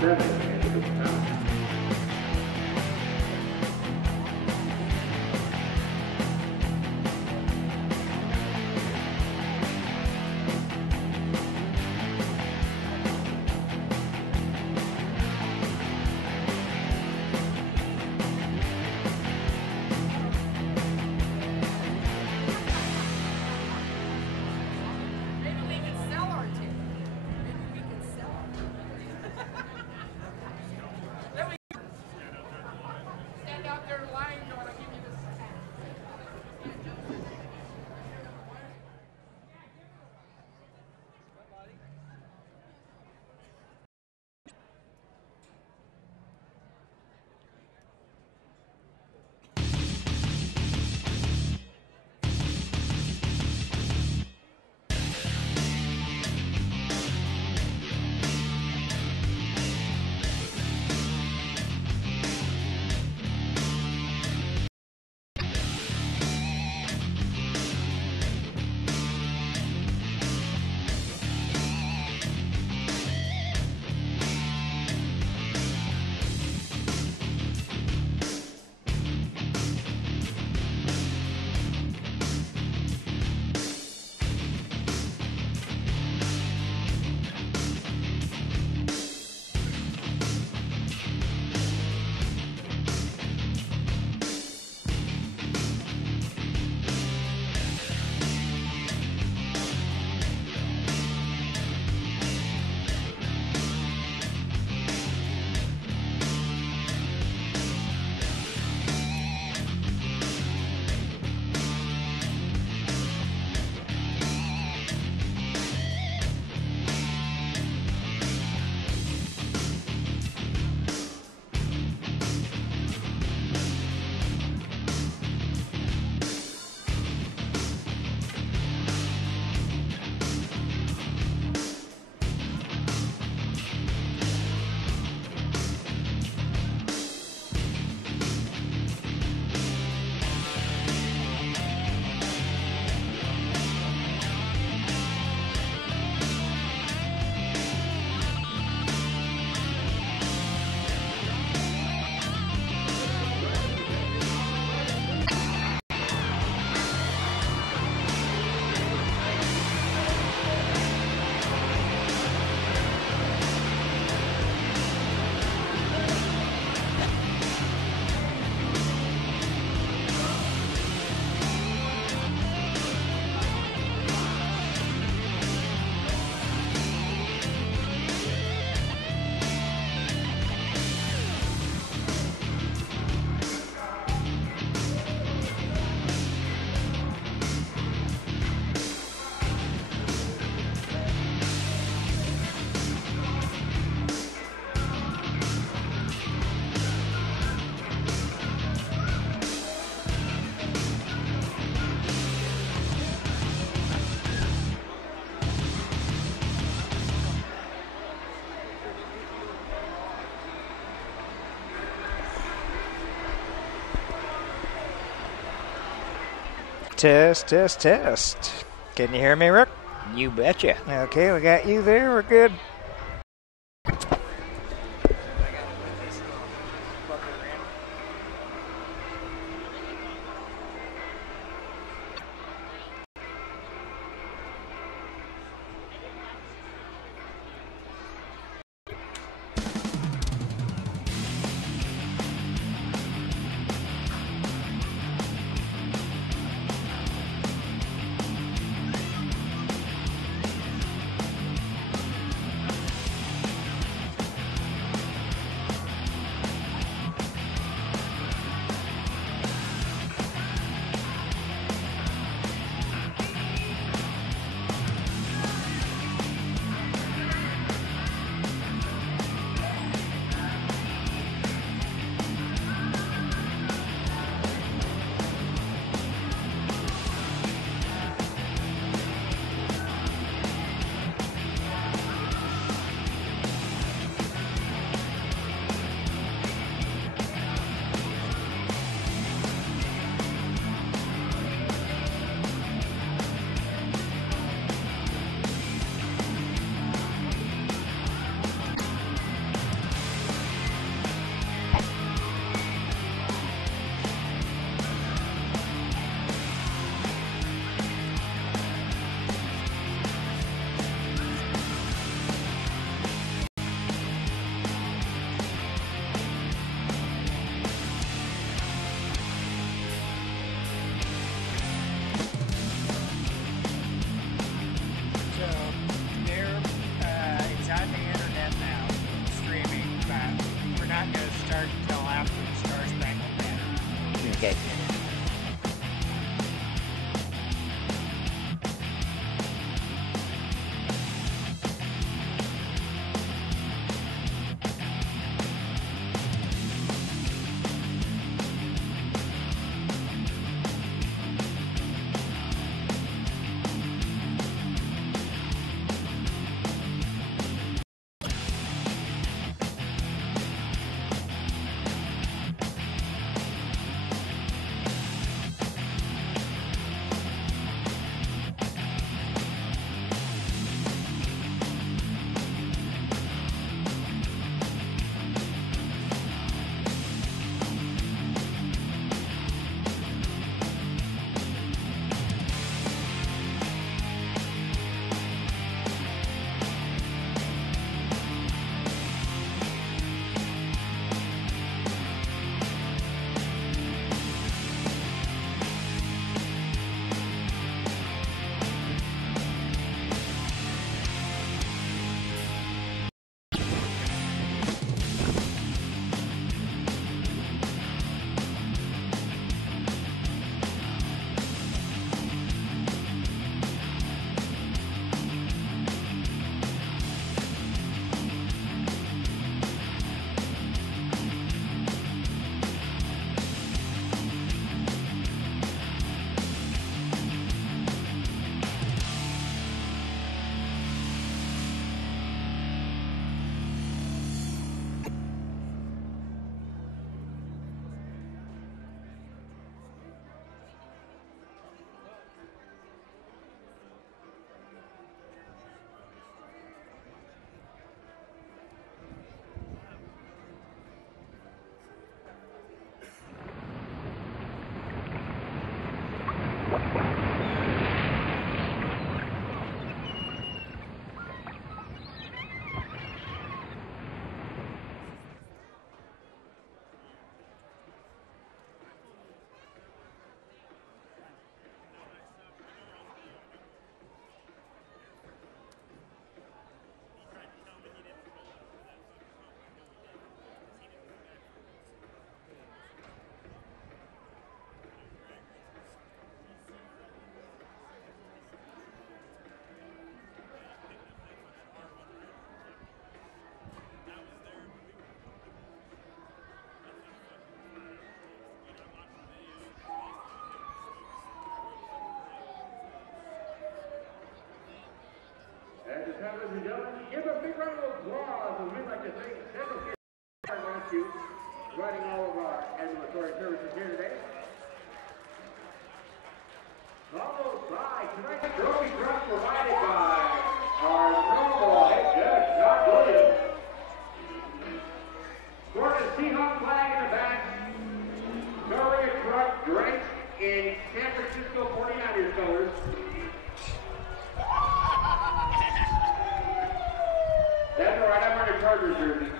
7 into the top. Test, test, test. Can you hear me, Rick? You betcha. Okay, we got you there. We're good. start until after the Star Spangled Banner. Okay. Ladies and gentlemen, give a big round of applause, and we'd like to thank several you providing all of our ambulatory services here today. Followed by tonight's trophy truck provided by our noble head judge, John Williams. Sporting a Seahawk flag in the back, covering a truck drenched in San Francisco 49ers colors. That's all right, I'm wearing a Chargers jersey.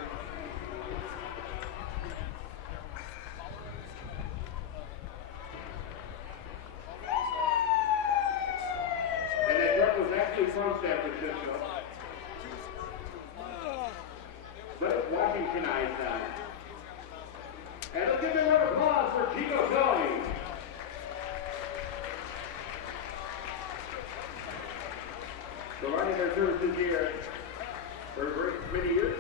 And that truck was actually from San Francisco. But it's Washington eyes now. And let's give a round of applause for Kitsap County. Providing their services here for a very many years.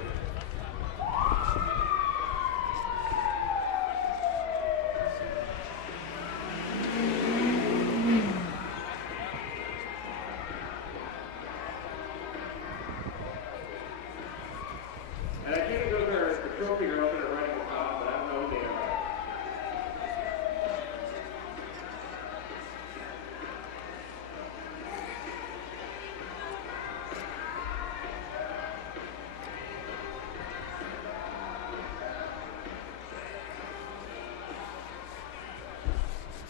And I think those are the trophy girls that are running the top, but I don't know who they are.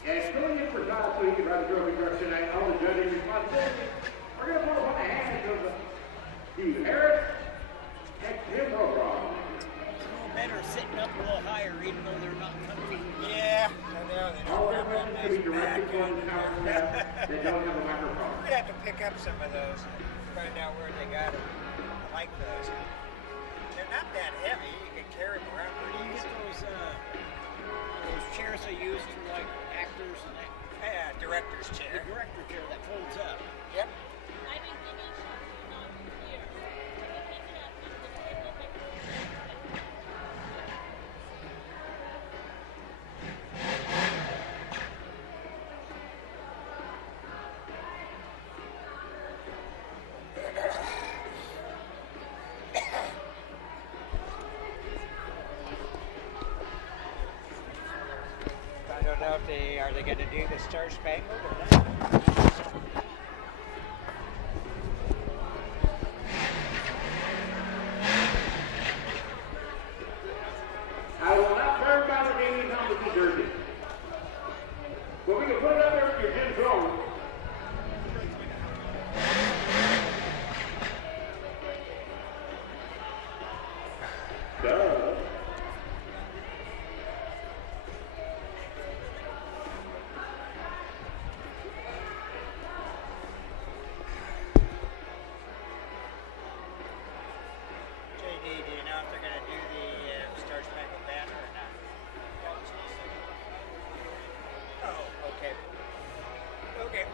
And filling in for Todd so he can ride the trophy truck tonight, all the judging responsibilities. We're going to put up on the hands of Steve Harris and Tim O'Brien. Men are sitting up a little higher even though they're not comfy. Yeah, I know. They All don't our have questions that can be nice directed back to one end. power staff that don't have a microphone. We're gonna have to pick up some of those, find out where they got them. I like those. they're not that heavy. You can carry them around pretty You easy. get those chairs they use for like actors and that. Yeah, director's The chair. director chair that folds up. Yep. I don't know if are they going to do the Star Spangled or not. I will not turn by the names on the jersey. But we can put it up there with your Jim Jones. Duh. JD, do you know if they're going to do the Star Spangled Banner or not? Oh, okay. Okay.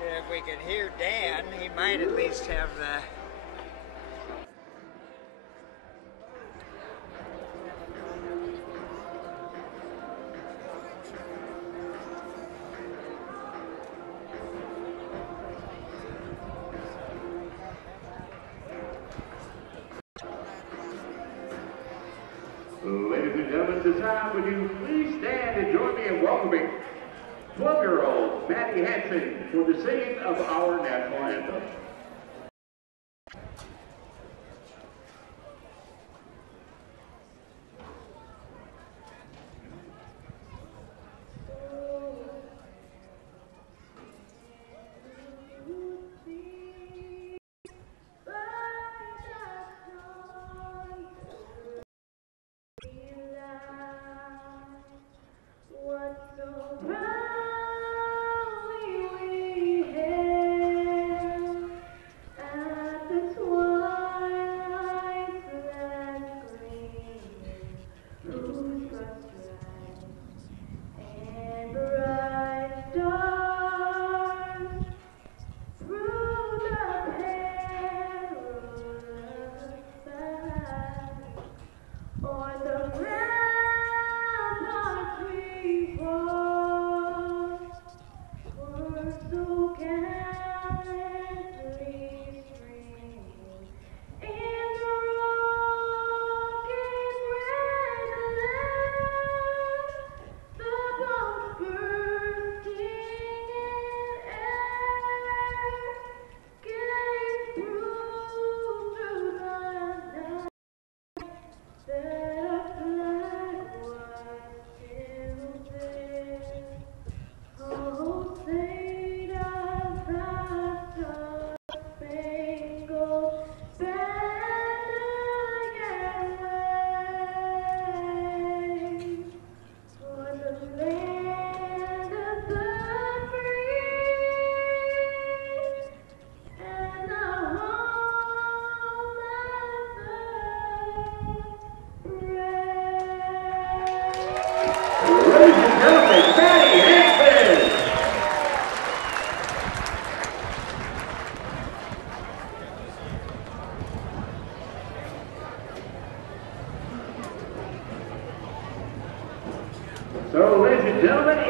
If we could hear Dan, he might at least have the... Ladies and gentlemen, at this time, would you please stand and join me in welcoming 12-year-old Maddie Hanson for the singing of our national anthem.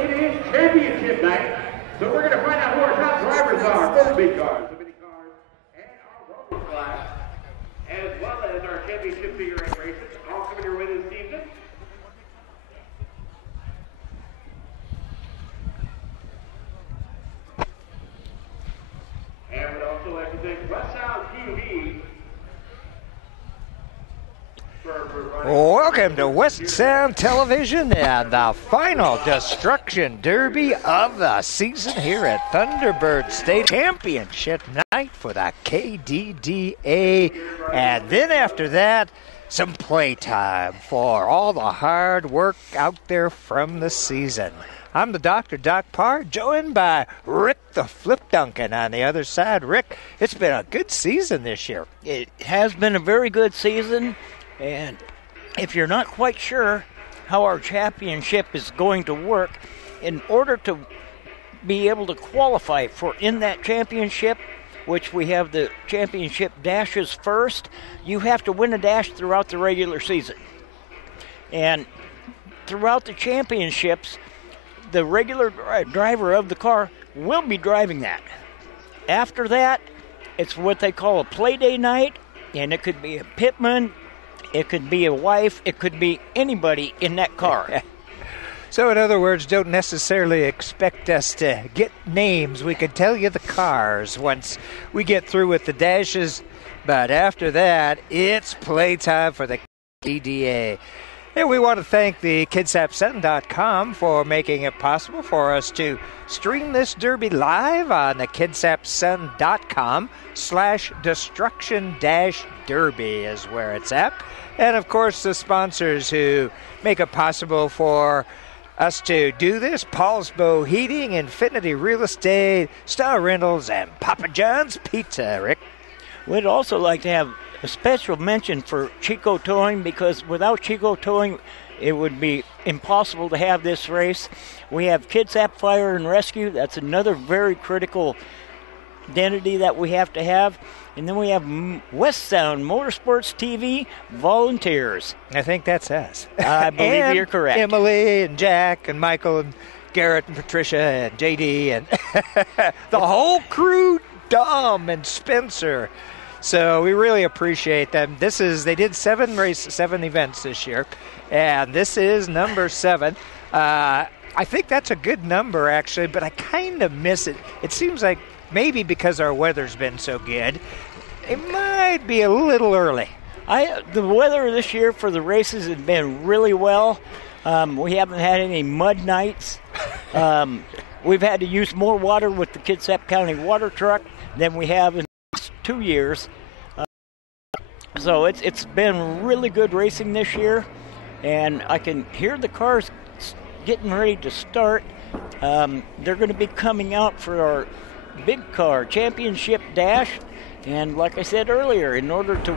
it is championship night. So we're going to find out who our top drivers are for the big cars, the mini cars, and our road class, as well as our championship figure eight races, all coming your way this season. And we'd also like to thank West Sound TV Welcome to West Sound Television and the final Destruction Derby of the season here at Thunderbird Stadium. Championship night for the KDDA. And then after that, some playtime for all the hard work out there from the season. I'm the Dr. Doc Parr, joined by Rick the Flip Duncan on the other side. Rick, it's been a good season this year. It has been a very good season, and if you're not quite sure how our championship is going to work, in order to be able to qualify for in that championship, which we have the championship dashes first, you have to win a dash throughout the regular season. And throughout the championships, the regular driver of the car will be driving that. After that, it's what they call a Playday night, and it could be a pitman, it could be a wife, it could be anybody in that car. So in other words, don't necessarily expect us to get names. We can tell you the cars once we get through with the dashes, but after that, it's playtime for the KDDA. And we want to thank the KitsapSun.com for making it possible for us to stream this derby live on the KitsapSun.com/destruction-derby is where it's at. And, of course, the sponsors who make it possible for us to do this: Paul's Bow Heating, Infinity Real Estate, Star Rentals, and Papa John's Pizza, Rick. We'd also like to have a special mention for Chico Towing, because without Chico Towing, it would be impossible to have this race. We have Kitsap Fire and Rescue. That's another very critical identity that we have to have. And then we have West Sound Motorsports TV Volunteers. I think that's us. I believe you're correct. Emily and Jack and Michael and Garrett and Patricia and JD and the whole crew, Dom and Spencer. So we really appreciate them. They did 7 events this year, and this is number 7. I think that's a good number, actually, but I kind of miss it. It seems like maybe because our weather's been so good, it might be a little early. The weather this year for the races has been really well. We haven't had any mud nights. We've had to use more water with the Kitsap County water truck than we have in 2 years. So it's been really good racing this year, and I can hear the cars getting ready to start. They're going to be coming out for our big car championship dash, and like I said earlier, in order to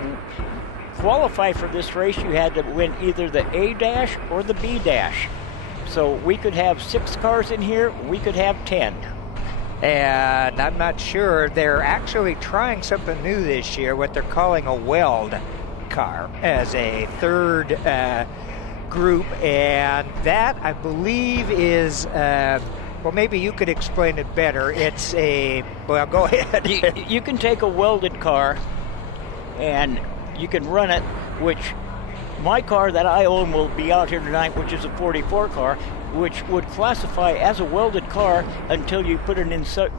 qualify for this race, you had to win either the A dash or the B dash. So we could have 6 cars in here, we could have 10. And I'm not sure. They're actually trying something new this year, what they're calling a weld car as a third group. And that, I believe, is, well, maybe you could explain it better. It's well, go ahead. You can take a welded car and you can run it, which my car that I own will be out here tonight, which is a 44 car, which would classify as a welded car until you put an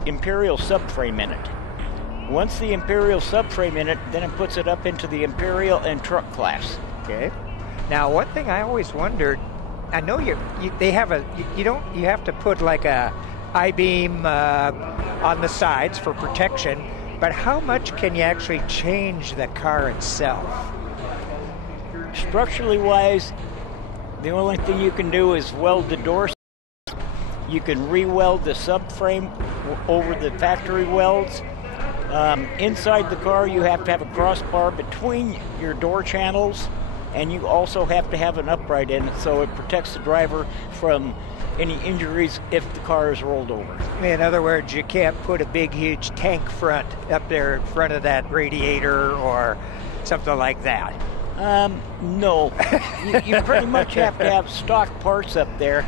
Imperial subframe in it. Once the Imperial subframe in it, then it puts it up into the Imperial and truck class. Okay. Now, one thing I always wondered, I know you have to put like a I-beam on the sides for protection, but how much can you actually change the car itself? Structurally wise, the only thing you can do is weld the door. You can re-weld the subframe over the factory welds. Inside the car, you have to have a crossbar between your door channels, and you also have to have an upright in it so it protects the driver from any injuries if the car is rolled over. In other words, you can't put a big, huge tank front up there in front of that radiator or something like that. No. You pretty much have to have stock parts up there.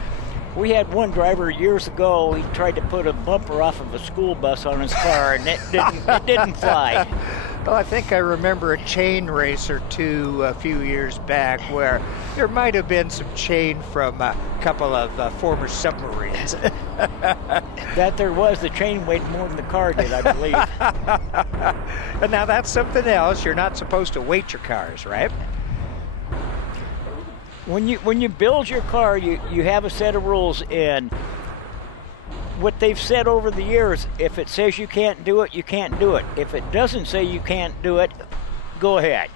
We had one driver years ago. He tried to put a bumper off of a school bus on his car, and it didn't fly. Well, I think I remember a chain race or two a few years back where there might have been some chain from a couple of former submarines. That there was. The chain weighed more than the car did, I believe. And now that's something else. You're not supposed to weight your cars, right? When you build your car, you have a set of rules, and what they've said over the years, if it says you can't do it, you can't do it. If it doesn't say you can't do it, go ahead.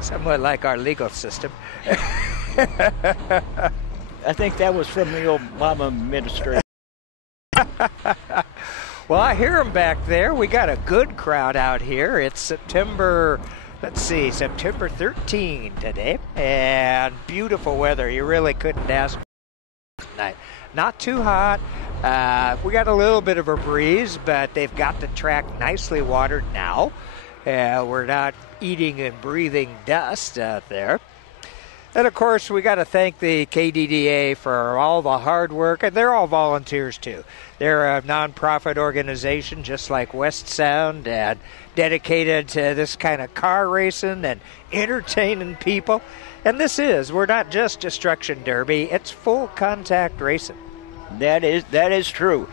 Somewhat like our legal system. I think that was from the Obama administration. Well, I hear them back there. We got a good crowd out here. It's September 13 today, and beautiful weather. You really couldn't ask for tonight. Not too hot. We got a little bit of a breeze, but they've got the track nicely watered now. We're not eating and breathing dust out there. And, of course, we got to thank the KDDA for all the hard work, and they're all volunteers, too. They're a nonprofit organization just like West Sound, and dedicated to this kind of car racing and entertaining people. And we're not just Destruction Derby, it's full contact racing. That is true.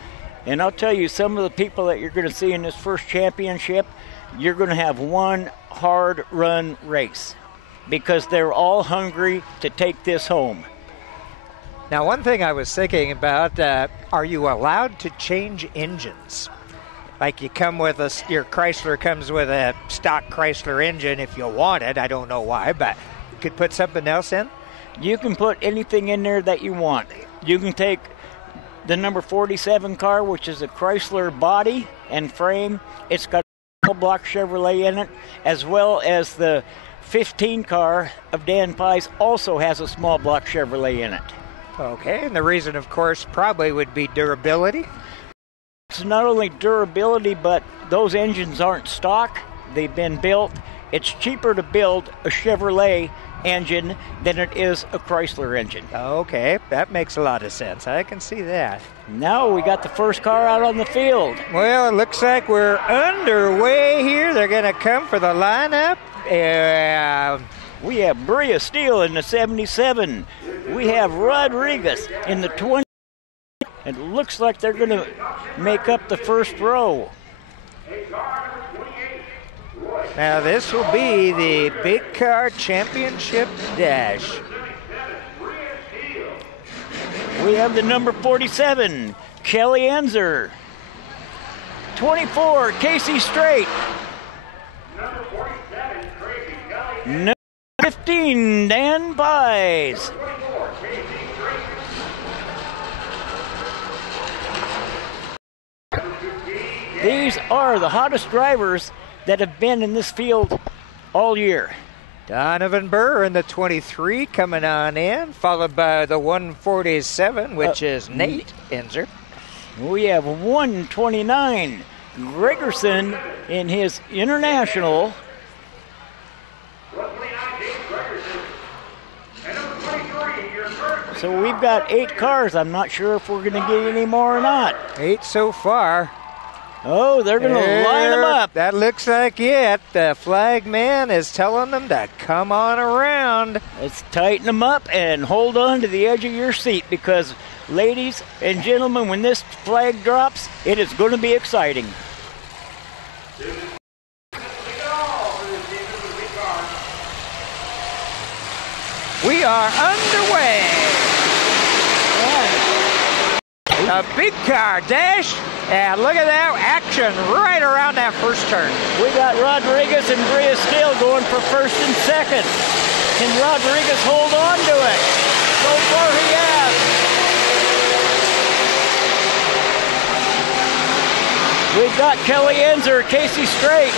And I'll tell you, some of the people that you're going to see in this first championship, you're going to have one hard run race, because they're all hungry to take this home. Now, one thing I was thinking about, are you allowed to change engines? Like you come with your Chrysler comes with a stock Chrysler engine if you want it. I don't know why, but you could put something else in? You can put anything in there that you want. You can take the number 47 car, which is a Chrysler body and frame. It's got a block Chevrolet in it, as well as the 15 car of Dan Pye's also has a small block Chevrolet in it. Okay, and the reason, of course, probably would be durability. It's not only durability, but those engines aren't stock. They've been built. It's cheaper to build a Chevrolet engine than it is a Chrysler engine. Okay, that makes a lot of sense. I can see that. Now we got the first car out on the field. Well, it looks like we're underway here. They're going to come for the lineup. We have Bria Steele in the 77. We have Rodriguez in the 20. It looks like they're going to make up the first row. Now this will be the Big Car Championship Dash. We have the number 47, Kelly Enzer. 24, Casey Strait. Number 47, Tracy Kelly. Number 15, Dan Pye. These are the hottest drivers that have been in this field all year. Donovan Burr in the 23 coming on in, followed by the 147, which is Nate Enzer. We have 129, Gregerson in his International. So we've got 8 cars. I'm not sure if we're going to get any more or not. 8 so far. Oh, they're going to line them up. That looks like it. The flag man is telling them to come on around. Let's tighten them up and hold on to the edge of your seat, because, ladies and gentlemen, when this flag drops, it is going to be exciting. We are underway. A big car dash, and look at that action right around that first turn. We got Rodriguez and Bria Steele going for first and second. Can Rodriguez hold on to it? So far he has. We've got Kelly Enzer, Casey Strait,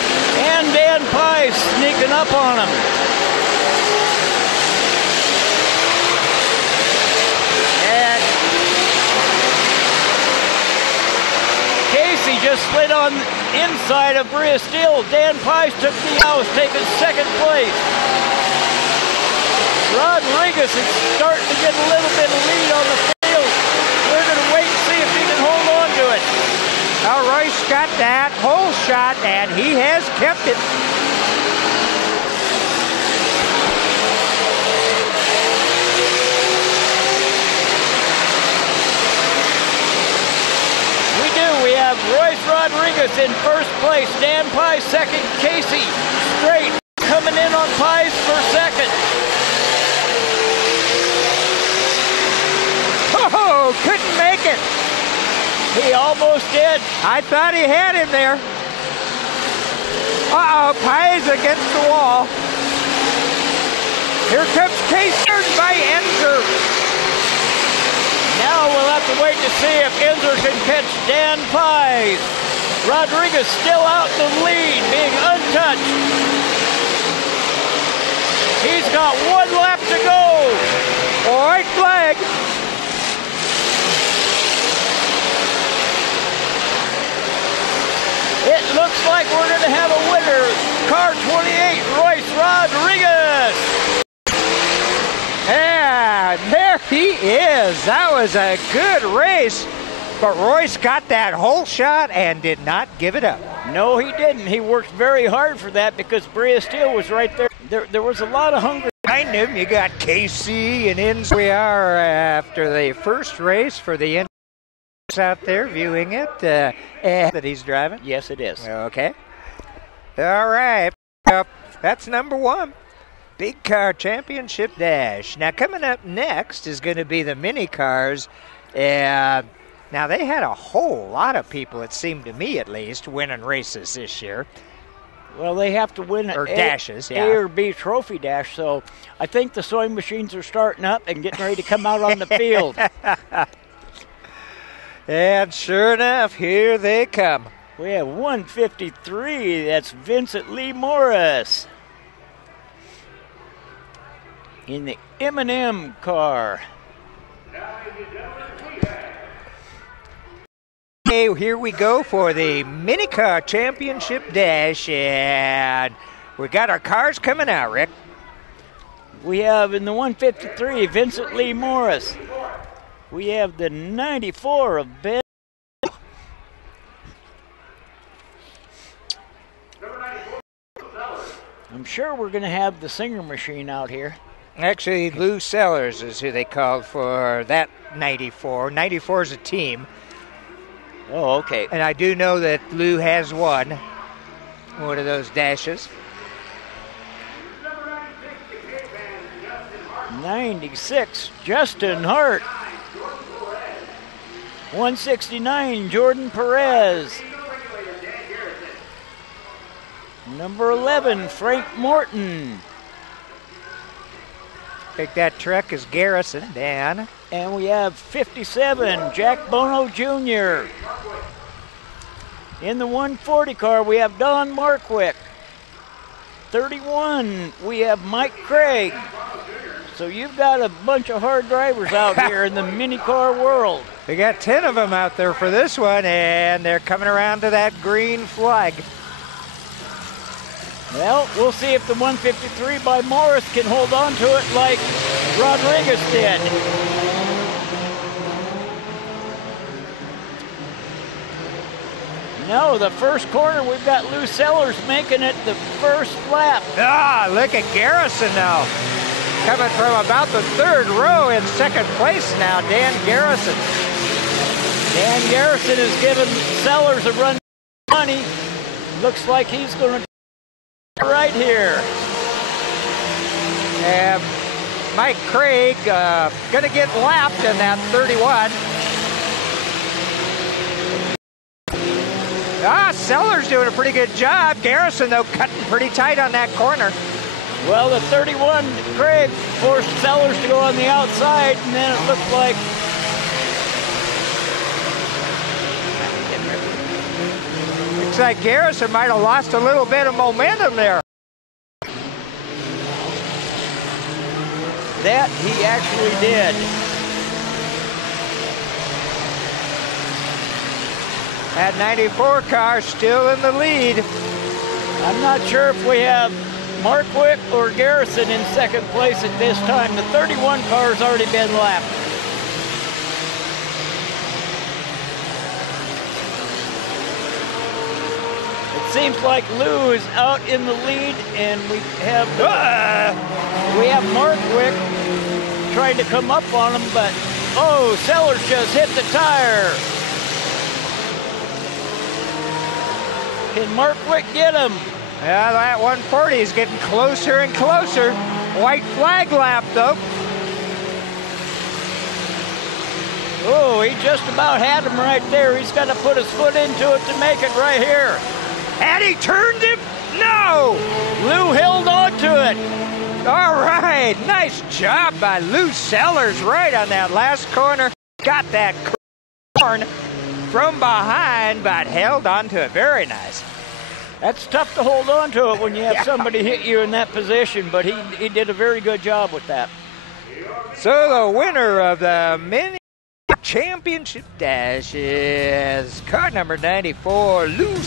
and Dan Pye sneaking up on him. Just slid on inside of Bria Steele. Dan Pye took the house, taking second place. Rodriguez is starting to get a little bit of lead on the field. We're going to wait and see if he can hold on to it. Now Royce got that hole shot, and he has kept it. We have Royce Rodriguez in first place, Dan Pye second, Casey Straight coming in on Pies for second. Oh, couldn't make it. He almost did. I thought he had him there. Uh-oh, Pye's against the wall. Here comes Casey by Enzer. Now we'll have to wait to see if Enzer can catch Dan Pye. Rodriguez still out in the lead, being untouched. He's got one lap to go. White flag. It looks like we're going to have a winner. Car 28, Royce Rodriguez. Yeah, there he is. That was a good race. But Royce got that hole shot and did not give it up. No, he didn't. He worked very hard for that because Brea Steele was right there. There was a lot of hunger. Behind him, you got Casey and Enzo. We are after the first race for the end out there viewing it. That he's driving? Yes, it is. Okay. All right. That's number one. Big Car Championship Dash. Now, coming up next is going to be the mini cars. Now, they had a whole lot of people, it seemed to me at least, winning races this year. Well, they have to win dashes, A or B trophy dash, so I think the sewing machines are starting up and getting ready to come out on the field. And sure enough, here they come. We have 153. That's Vincent Lee Morris in the M&M car. Okay, here we go for the Mini Car Championship Dash, and we got our cars coming out, Rick. We have in the 153 Vincent Lee Morris. We have the 94 of Ben. I'm sure we're going to have the Singer machine out here. Actually, Lou Sellers is who they called for that 94. 94 is a team. Oh, okay. And I do know that Lou has won one of those dashes. 96, Justin Hart. 169, Jordan Perez. Number 11, Frank Morton. I think that truck is Garrison, Dan. And we have 57, Jack Bono Jr. In the 140 car, we have Don Markwick. 31, we have Mike Craig. So you've got a bunch of hard drivers out here in the mini car world. We got 10 of them out there for this one, and they're coming around to that green flag. Well, we'll see if the 153 by Morris can hold on to it like Rodriguez did. No, the first corner, we've got Lou Sellers making it the first lap. Ah, look at Garrison now. Coming from about the third row in second place now, Dan Garrison. Dan Garrison has given Sellers a run for money. Looks like he's going to right here. And Mike Craig going to get lapped in that 31. Sellers doing a pretty good job. Garrison, though, cutting pretty tight on that corner. Well, the 31, Craig, forced Sellers to go on the outside, and then it looked like looks like Garrison might have lost a little bit of momentum there. That he actually did. That 94 car still in the lead. I'm not sure if we have Markwick or Garrison in second place at this time. The 31 car's already been lapped. It seems like Lou is out in the lead, and we have Markwick trying to come up on him, but Sellers just hit the tire. Can Markwick get him? Yeah, that 140 is getting closer and closer. White flag lap, though. Oh, he just about had him right there. He's got to put his foot into it to make it right here. And he turned him? No! Lou held on to it. All right, nice job by Lou Sellers right on that last corner. Got that corn from behind, but held on to it. Very nice. That's tough to hold on to it when you have somebody hit you in that position, but he did a very good job with that. So the winner of the mini championship dash is car number 94, Lou.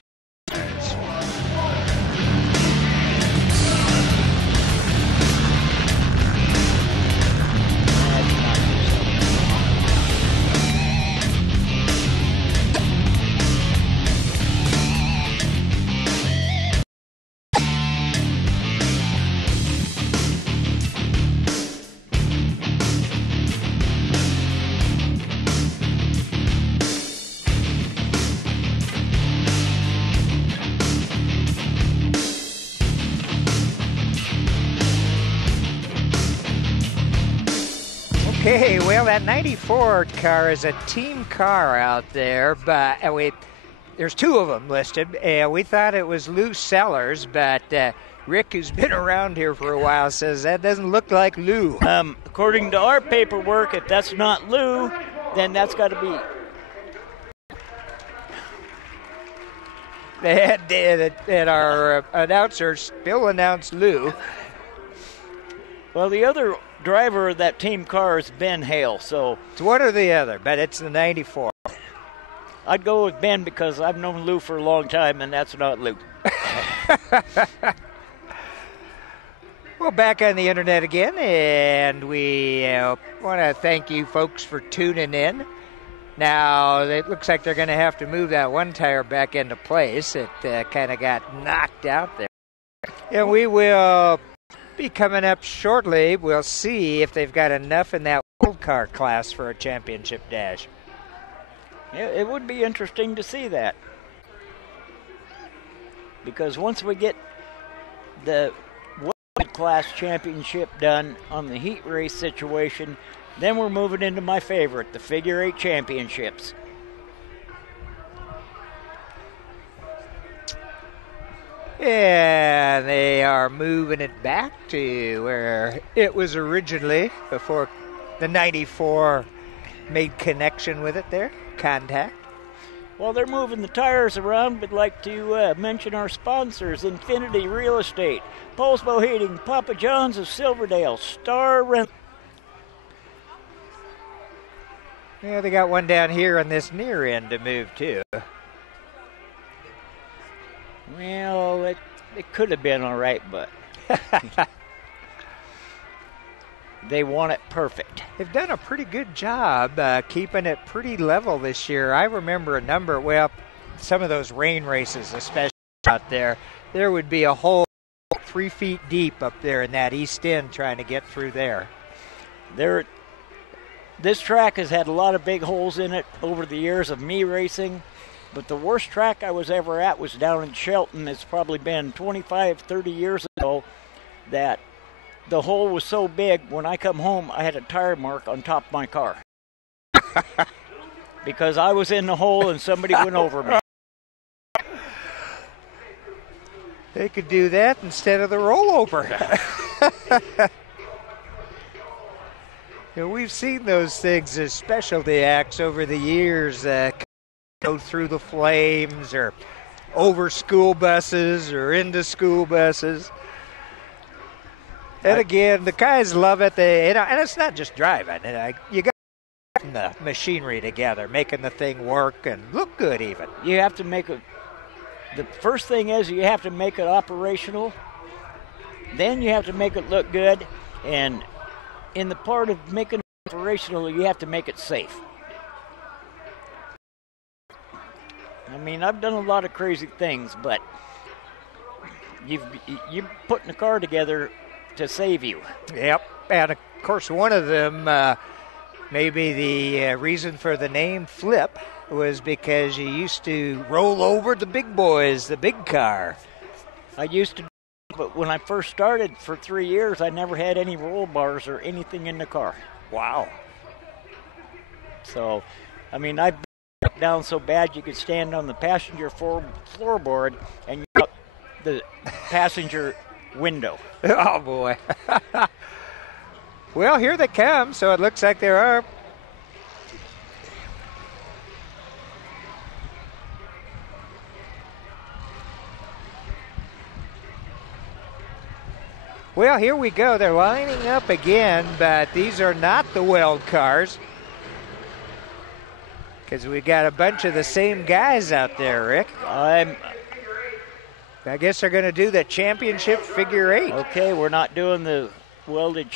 Okay, well, that 94 car is a team car out there, but there's two of them listed. We thought it was Lou Sellers, but Rick, who's been around here for a while, says that doesn't look like Lou. According to our paperwork, if that's not Lou, then that's got to be. And our announcer, Bill, announced Lou. Well, the other driver of that team car is Ben Hale, so it's one or the other, but it's the 94. I'd go with Ben because I've known Lou for a long time, and that's not Lou. Well, back on the internet again, and we want to thank you folks for tuning in. Now, it looks like they're going to have to move that one tire back into place. It kind of got knocked out there. And we will be coming up shortly. We'll see if they've got enough in that old car class for a championship dash. Yeah, it would be interesting to see that. Because once we get the world class championship done on the heat race situation, then we're moving into my favorite, the figure 8 championships. And they are moving it back to where it was originally before the 94 made connection with it there, contact. While they're moving the tires around, we'd like to mention our sponsors, Infinity Real Estate, Polsbo Heating, Papa John's of Silverdale, Star Rent. Yeah, they got one down here on this near end to move too. Well, it could have been all right, but they want it perfect. They've done a pretty good job keeping it pretty level this year. I remember some of those rain races, especially out there, there would be a hole 3 feet deep up there in that east end trying to get through there. This track has had a lot of big holes in it over the years of me racing. But the worst track I was ever at was down in Shelton. It's probably been 25, 30 years ago that the hole was so big, when I come home, I had a tire mark on top of my car. Because I was in the hole and somebody went over me. They could do that instead of the rollover. We've seen those things as specialty acts over the years go through the flames or over school buses or into school buses. And again, the guys love it. And it's not just driving. You got the machinery together, making the thing work and look good even. You have to make the first thing is you have to make it operational. then you have to make it look good, and in the part of making it operational, you have to make it safe. I mean, I've done a lot of crazy things, but you're putting a car together to save you. Yep, and of course one of them, maybe the reason for the name Flip was because you used to roll over the big boys, the big car. I used to, but when I first started for 3 years, I never had any roll bars or anything in the car. Wow. So, I mean, I broke down so bad you could stand on the passenger floorboard and you out the passenger window. Oh, boy. Well, here they come, so it looks like there are. Well, here we go. They're lining up again, but these are not the Weld cars, because we got a bunch of the same guys out there, Rick. I guess they're going to do the championship figure 8. Okay, we're not doing the welded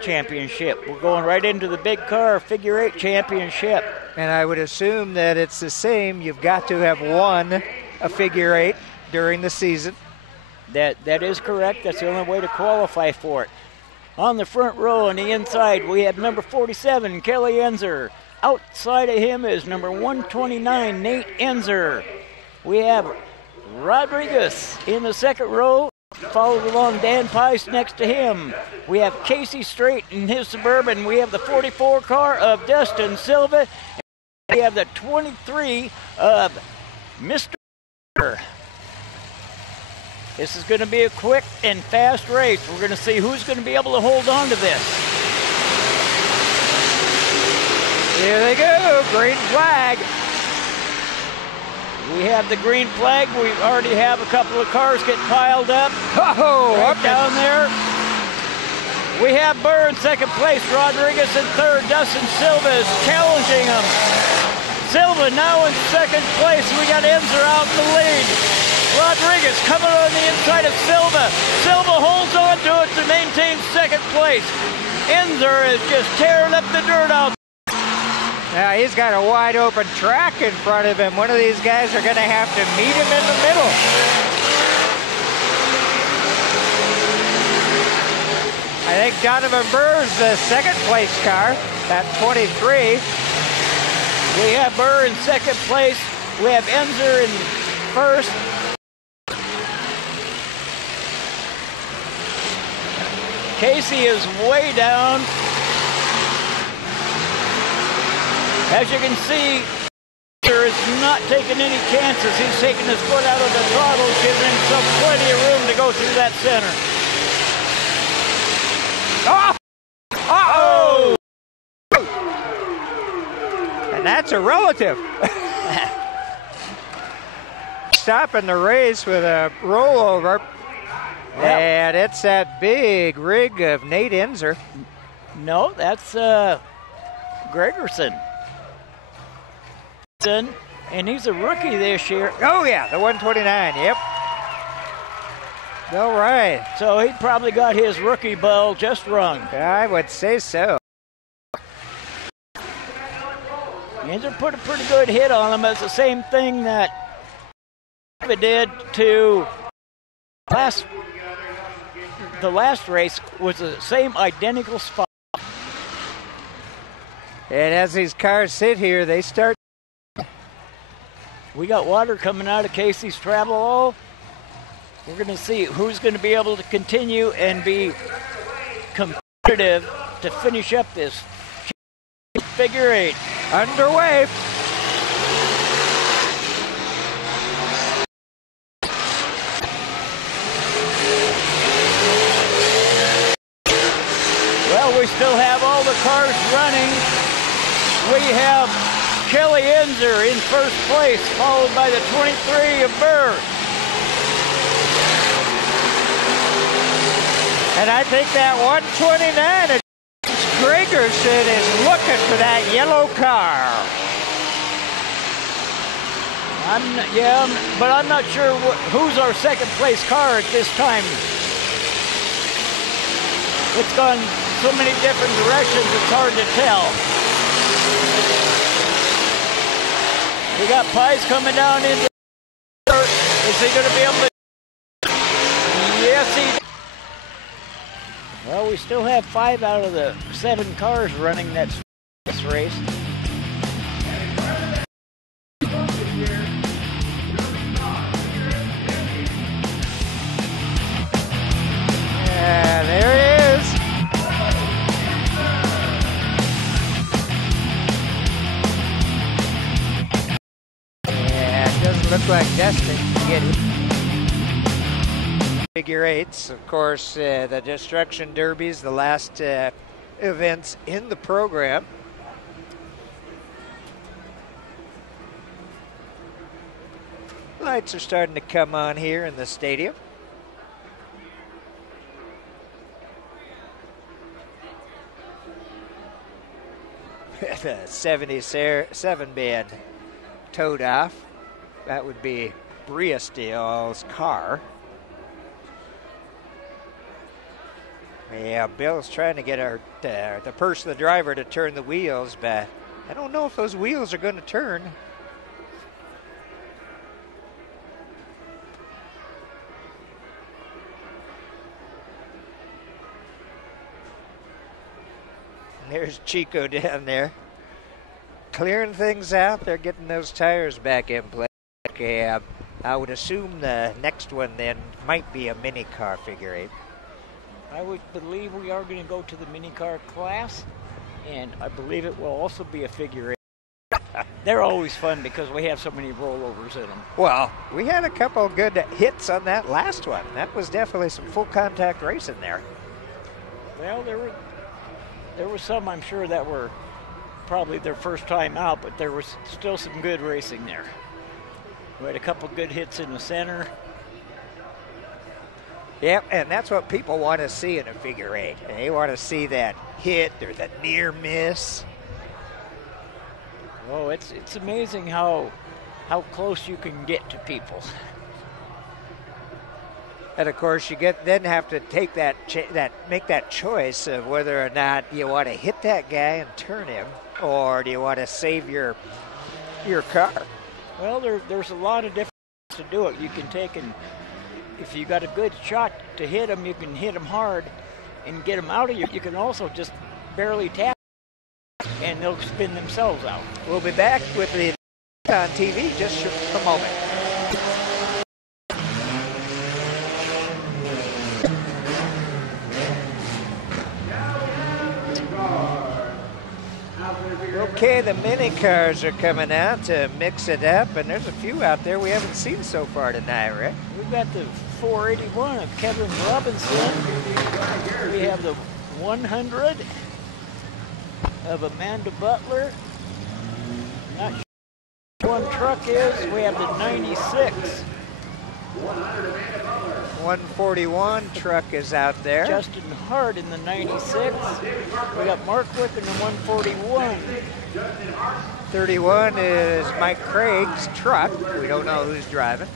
championship. We're going right into the big car figure 8 championship. And I would assume that it's the same. You've got to have won a figure 8 during the season. That is correct. That's the only way to qualify for it. On the front row on the inside, we have number 47, Kelly Enzer. Outside of him is number 129, Nate Enzer. We have Rodriguez in the second row, followed along Dan Pice next to him. We have Casey Strait in his Suburban. We have the 44 car of Dustin Silva. We have the 23 of Mr. Parr. This is going to be a quick and fast race. We're going to see who's going to be able to hold on to this. Here they go, green flag. We have the green flag. We already have a couple of cars getting piled up. Oh, right down there. We have Burr in second place, Rodriguez in third. Dustin Silva is challenging him. Silva now in second place. We got Enzer out in the lead. Rodriguez coming on the inside of Silva. Silva holds on to it to maintain second place. Enzer is just tearing up the dirt out. Now he's got a wide open track in front of him. One of these guys are going to have to meet him in the middle. I think Donovan Burr's the second place car at 23. We have Burr in second place. We have Enzer in first. Casey is way down. As you can see, Enzer is not taking any chances. He's taking his foot out of the throttle, giving himself plenty of room to go through that center. Oh! Uh-oh! And that's a relative. Stopping the race with a rollover. Yep. And it's that big rig of Nate Enzer. No, that's Gregerson. And he's a rookie this year. Oh, yeah, the 129, yep. All right. So he probably got his rookie bell just rung. I would say so. Enzer put a pretty good hit on him. It's the same thing that David did to the last race, was the same identical spot. And as these cars sit here, they start. We got water coming out of Casey's travel. We're going to see who's going to be able to continue and be competitive to finish up this figure 8. Underway. Well, we still have all the cars running. We have Kelly Enzer in first place, followed by the 23 of Burr. And I think that 129 of Gregerson is looking for that yellow car. But I'm not sure who's our second place car at this time. It's gone so many different directions, it's hard to tell. We got Pies coming down into the dirt. Is he going to be able to? Yes, he did. Well, we still have 5 out of the 7 cars running this race. And there he is. Yeah, it doesn't look like Destin can get it. Figure eights, of course, the Destruction Derbies, the last events in the program. Lights are starting to come on here in the stadium. The 77 being towed off. That would be Bria Steele's car. Yeah, Bill's trying to get the person, the driver, to turn the wheels, but I don't know if those wheels are going to turn. There's Chico down there, clearing things out. They're getting those tires back in place. Okay, I would assume the next one then might be a mini car figure eight. I would believe we are going to go to the mini car class, and I believe it will also be a figure eight. They're always fun because we have so many rollovers in them. Well, we had a couple good hits on that last one. That was definitely some full contact racing there. Well, there were some, I'm sure, that were probably their first time out, but there was still some good racing there. We had a couple good hits in the center. Yep, and that's what people want to see in a figure eight. They want to see that hit or the near miss. Oh, it's amazing how close you can get to people. And of course, you then have to take make that choice of whether or not you want to hit that guy and turn him, or do you want to save your car. Well, there's a lot of different ways to do it. You can take and if you got a good shot to hit them, you can hit them hard and get them out of you. You can also just barely tap and they'll spin themselves out. We'll be back with the on TV just for a moment. Okay, the mini cars are coming out to mix it up, and there's a few out there we haven't seen so far tonight, Rick. We've got the 481 of Kevin Robinson. We have the 100 of Amanda Butler. Not sure what one truck is. We have the 96. 141 truck is out there. Justin Hart in the 96. We got Mark Wick in the 141. 31 is Mike Craig's truck. We don't know who's driving.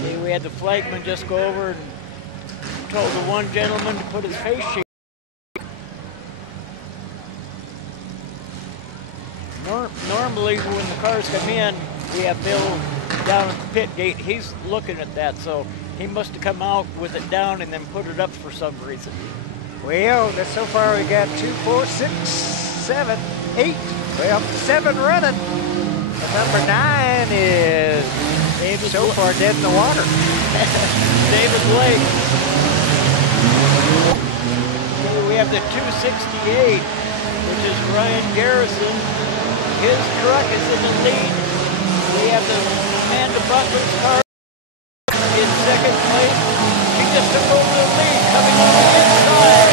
Okay, we had the flagman just go over and told the one gentleman to put his face shield. Normally when the cars come in, we have Bill down at the pit gate. He's looking at that, so he must have come out with it down and then put it up for some reason. Well, so far we got 2, 4, 6, 7, 8. Well, 7 running. And number 9 is David so far dead in the water. David Blake. Okay, we have the 268, which is Ryan Garrison. His truck is in the lead. We have the Amanda Butler's car in second place. She just took over the lead, coming on the inside.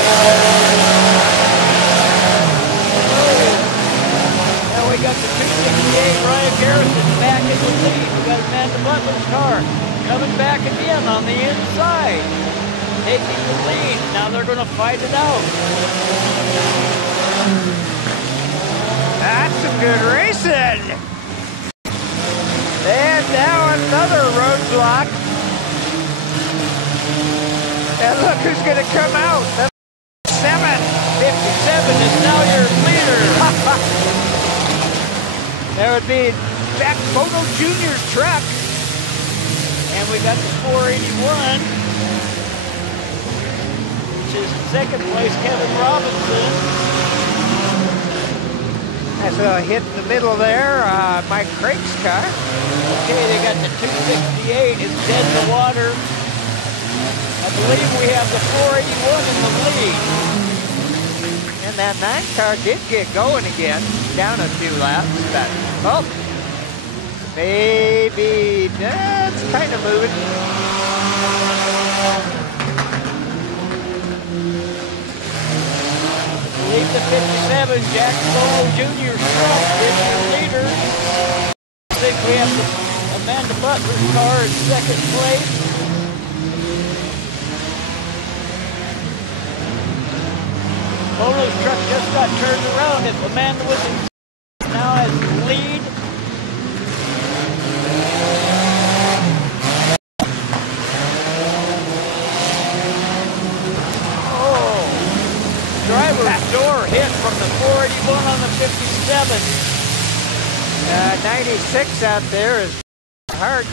Now we got the 268, Ryan Garrison back in the lead. We got Amanda Butler's car coming back again on the inside, taking the lead. Now they're going to fight it out. That's some good racing. And now another roadblock. And look who's going to come out. The 57 is now your leader. That would be Jack Bono Jr.'s truck. And we got the 481, which is in second place, Kevin Robinson. That's a hit in the middle there, Mike Craig's car. Okay, they got the 268. It's dead in the water. I believe we have the 481 in the lead. And that 9 car did get going again, down a few laps, but, oh, maybe that's kind of moving. I believe the 57, Jack Bono Jr.'s truck is your leader. I think we have the Amanda Butler's car in second place. Bono's truck just got turned around. If Amanda was in now has the lead. Driver's door hit from the 481 on the 57. 96 out there is Hart's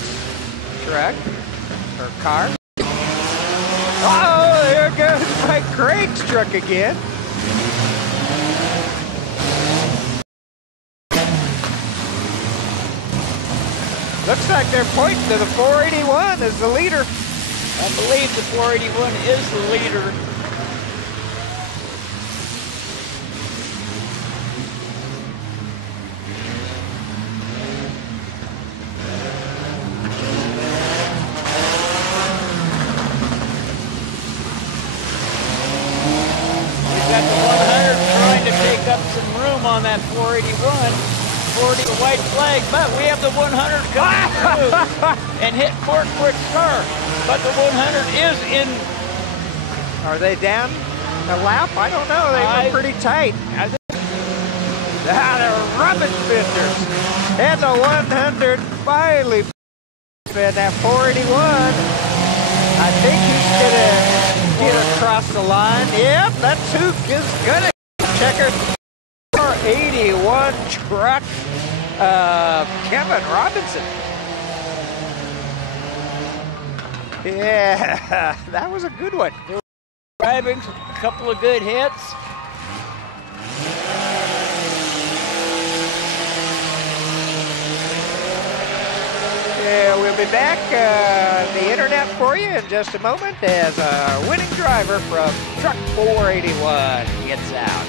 truck, or car. Oh, there goes Mike Craig's truck again. Looks like they're pointing to the 481 as the leader. I believe the 481 is the leader. Got the 100 trying to take up some room on that 481. 40 the white flag, but we have the 100 coming through and hit Corkwood's car. But the 100 is in. Are they down a lap? I don't know. They were pretty tight. The rubbish fenders. And the 100 finally fed that 481. I think he's going to get across the line. Yep, that's who is gonna checker. 481 truck, Kevin Robinson. Yeah, that was a good one. Driving a couple of good hits. Yeah, we'll be back on the internet for you in just a moment as our winning driver from Truck 481 gets out.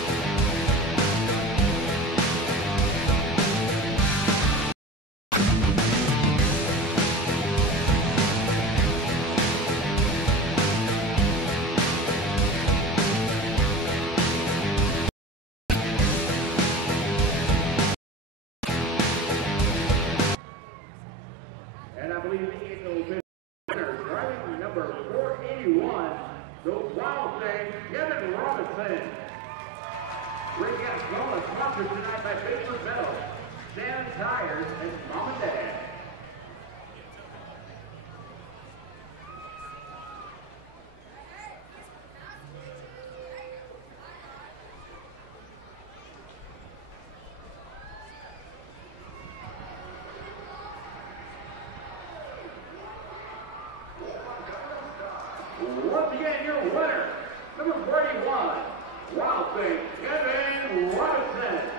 And I believe it will be winner, driving number 481, the Wild Thing, Kevin Robinson. Rick Gascola, sponsored tonight by Paper Metal, Shannon Tires, and Mom and Dad. Once again, your winner, number 41, Wild Thing, Kevin Robinson.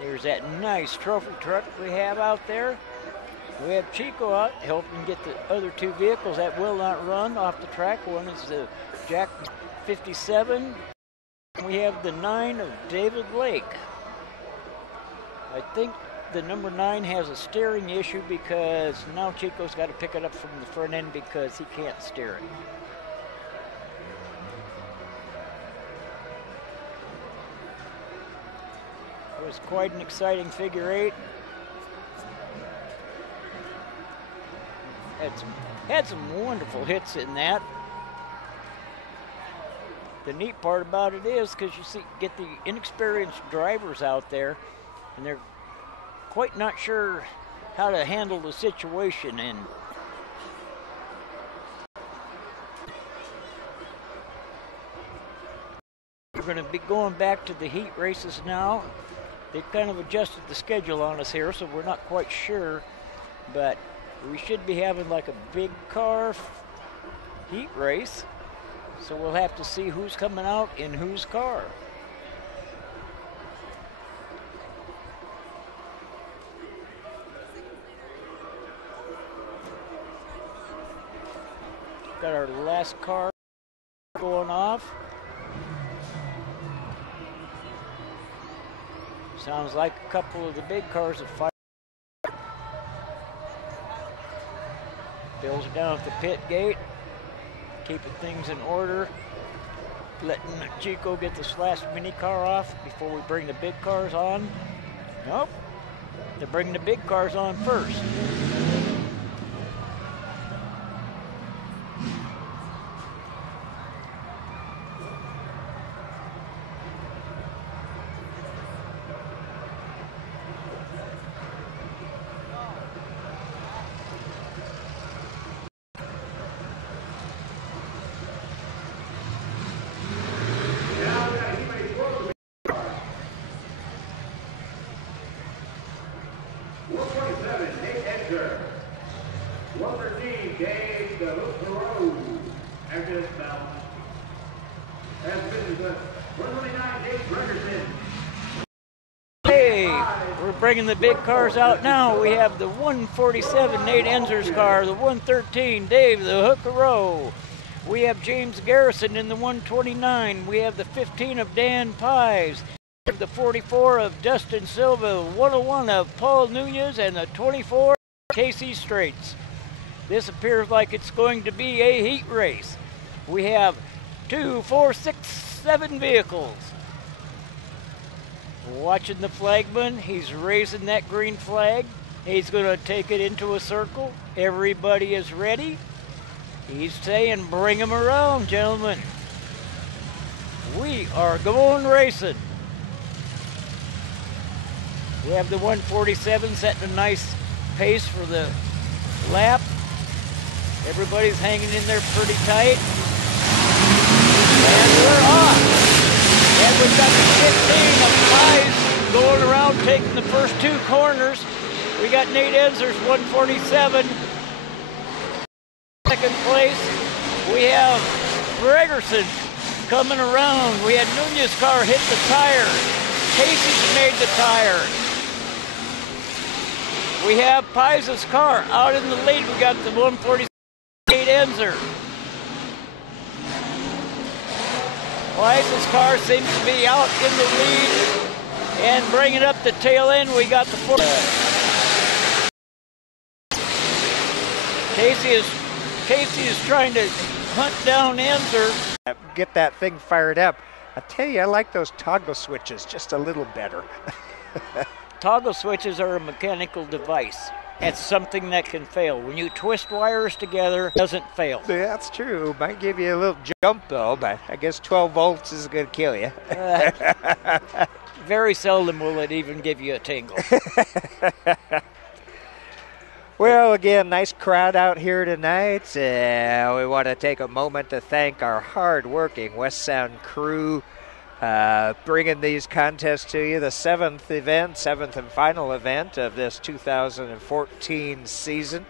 There's that nice trophy truck we have out there. We have Chico out helping get the other two vehicles that will not run off the track. One is the Jack 57. We have the 9 of David Lake. I think the number 9 has a steering issue because now Chico's got to pick it up from the front end because he can't steer it. was quite an exciting figure eight. Had some wonderful hits in that. The neat part about it is because you get the inexperienced drivers out there, and they're quite not sure how to handle the situation. And we're going to be going back to the heat races now. They've kind of adjusted the schedule on us here, so we're not quite sure, but we should be having like a big car heat race. So we'll have to see who's coming out in whose car. Got our last car going off. Sounds like a couple of the big cars have fired. Bills are down at the pit gate, keeping things in order, letting Chico get this last mini car off before we bring the big cars on. Nope, they're bringing the big cars on first. Bringing the big cars out now. We have the 147 Nate Enzer's car, the 113 Dave the Hooker Rowe. We have James Garrison in the 129. We have the 15 of Dan Pies. We have the 44 of Dustin Silva, 101 of Paul Nunez, and the 24 of Casey Straits. This appears like it's going to be a heat race. We have 2, 4, 6, 7 vehicles. Watching the flagman, he's raising that green flag. He's going to take it into a circle. Everybody is ready. He's saying, bring them around, gentlemen. We are going racing. We have the 147 setting a nice pace for the lap. Everybody's hanging in there pretty tight. And we're off. And we've got the 15 of Pies going around taking the first 2 corners. We got Nate Enzer's 147. Second place, we have Gregerson coming around. We had Nunez's car hit the tire. Casey's made the tire. We have Pies' car out in the lead. We got the 147 Nate Enzer. Pies' car seems to be out in the lead. And bringing up the tail end, we got the 4. Casey is trying to hunt down Enzer. Get that thing fired up. I tell you, I like those toggle switches just a little better. Toggle switches are a mechanical device. It's something that can fail. When you twist wires together, it doesn't fail. Yeah, that's true. Might give you a little jump, though, but I guess 12 volts is going to kill you. Very seldom will it even give you a tingle. Well, again, nice crowd out here tonight. We want to take a moment to thank our hard-working West Sound crew bringing these contests to you. The 7th and final event of this 2014 season.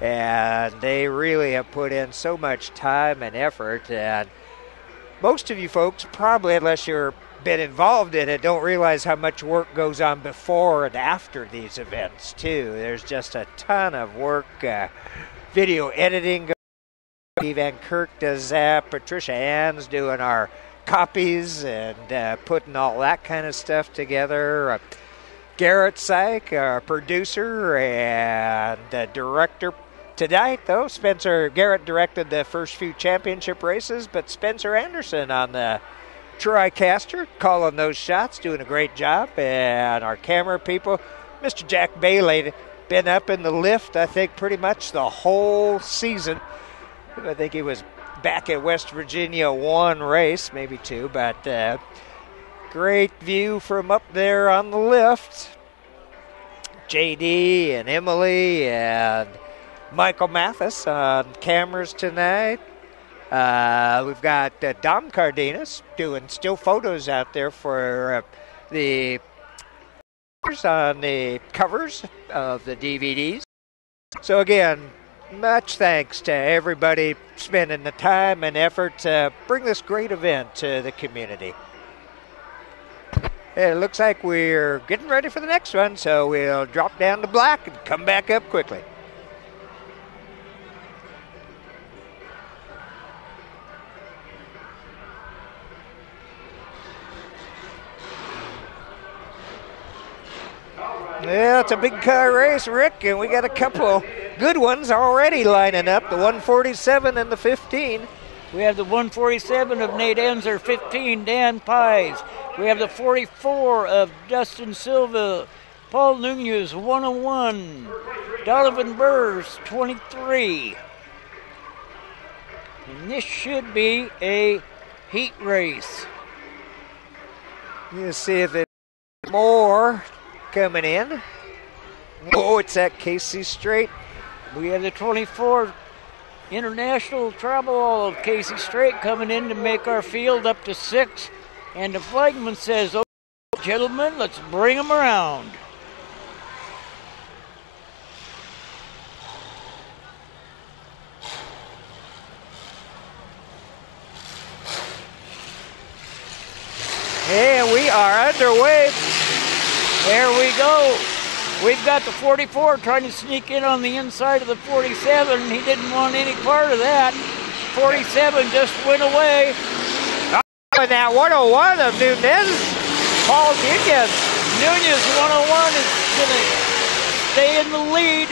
And they really have put in so much time and effort. And most of you folks, probably unless you're been involved in it, don't realize how much work goes on before and after these events too. There's just a ton of work. Video editing. Steve Van Kirk does that. Patricia Ann's doing our copies and putting all that kind of stuff together. Garrett Syke, our producer and director. Tonight, though, Garrett directed the first few championship races, but Spencer Anderson on the TriCaster calling those shots, doing a great job. And our camera people, Mr. Jack Bailey, been up in the lift, I think, pretty much the whole season. I think he was back at West Virginia one race, maybe two, but great view from up there on the lift. JD and Emily and Michael Mathis on cameras tonight. We've got Dom Cardenas doing still photos out there for the on the covers of the DVDs. So again, much thanks to everybody spending the time and effort to bring this great event to the community. It looks like we're getting ready for the next one, so we'll drop down to black and come back up quickly. Yeah, it's a big car race, Rick, and we got a couple good ones already lining up, the 147 and the 15. We have the 147 of Nate Enzer, 15, Dan Pies. We have the 44 of Dustin Silva, Paul Nunez, 101, Donovan Burrs, 23. And this should be a heat race. Let's see if there's more coming in. Oh, it's at Casey Strait. We have the 24 International Travel of Casey Strait coming in to make our field up to 6. And the flagman says, "Oh, gentlemen, let's bring them around." And we are underway. There we go. We've got the 44 trying to sneak in on the inside of the 47. He didn't want any part of that. 47 just went away. And that 101 of Nunez, Paul Nunez. Nunez 101 is going to stay in the lead.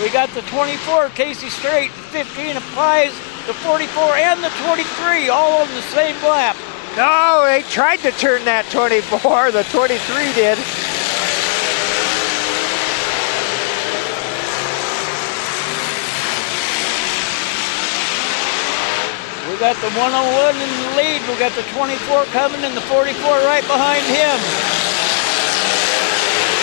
We got the 24, Casey Strait, 15 of Pies, the 44 and the 23, all on the same lap. No, they tried to turn that 24. The 23 did. We got the 101 in the lead. We got the 24 coming and the 44 right behind him.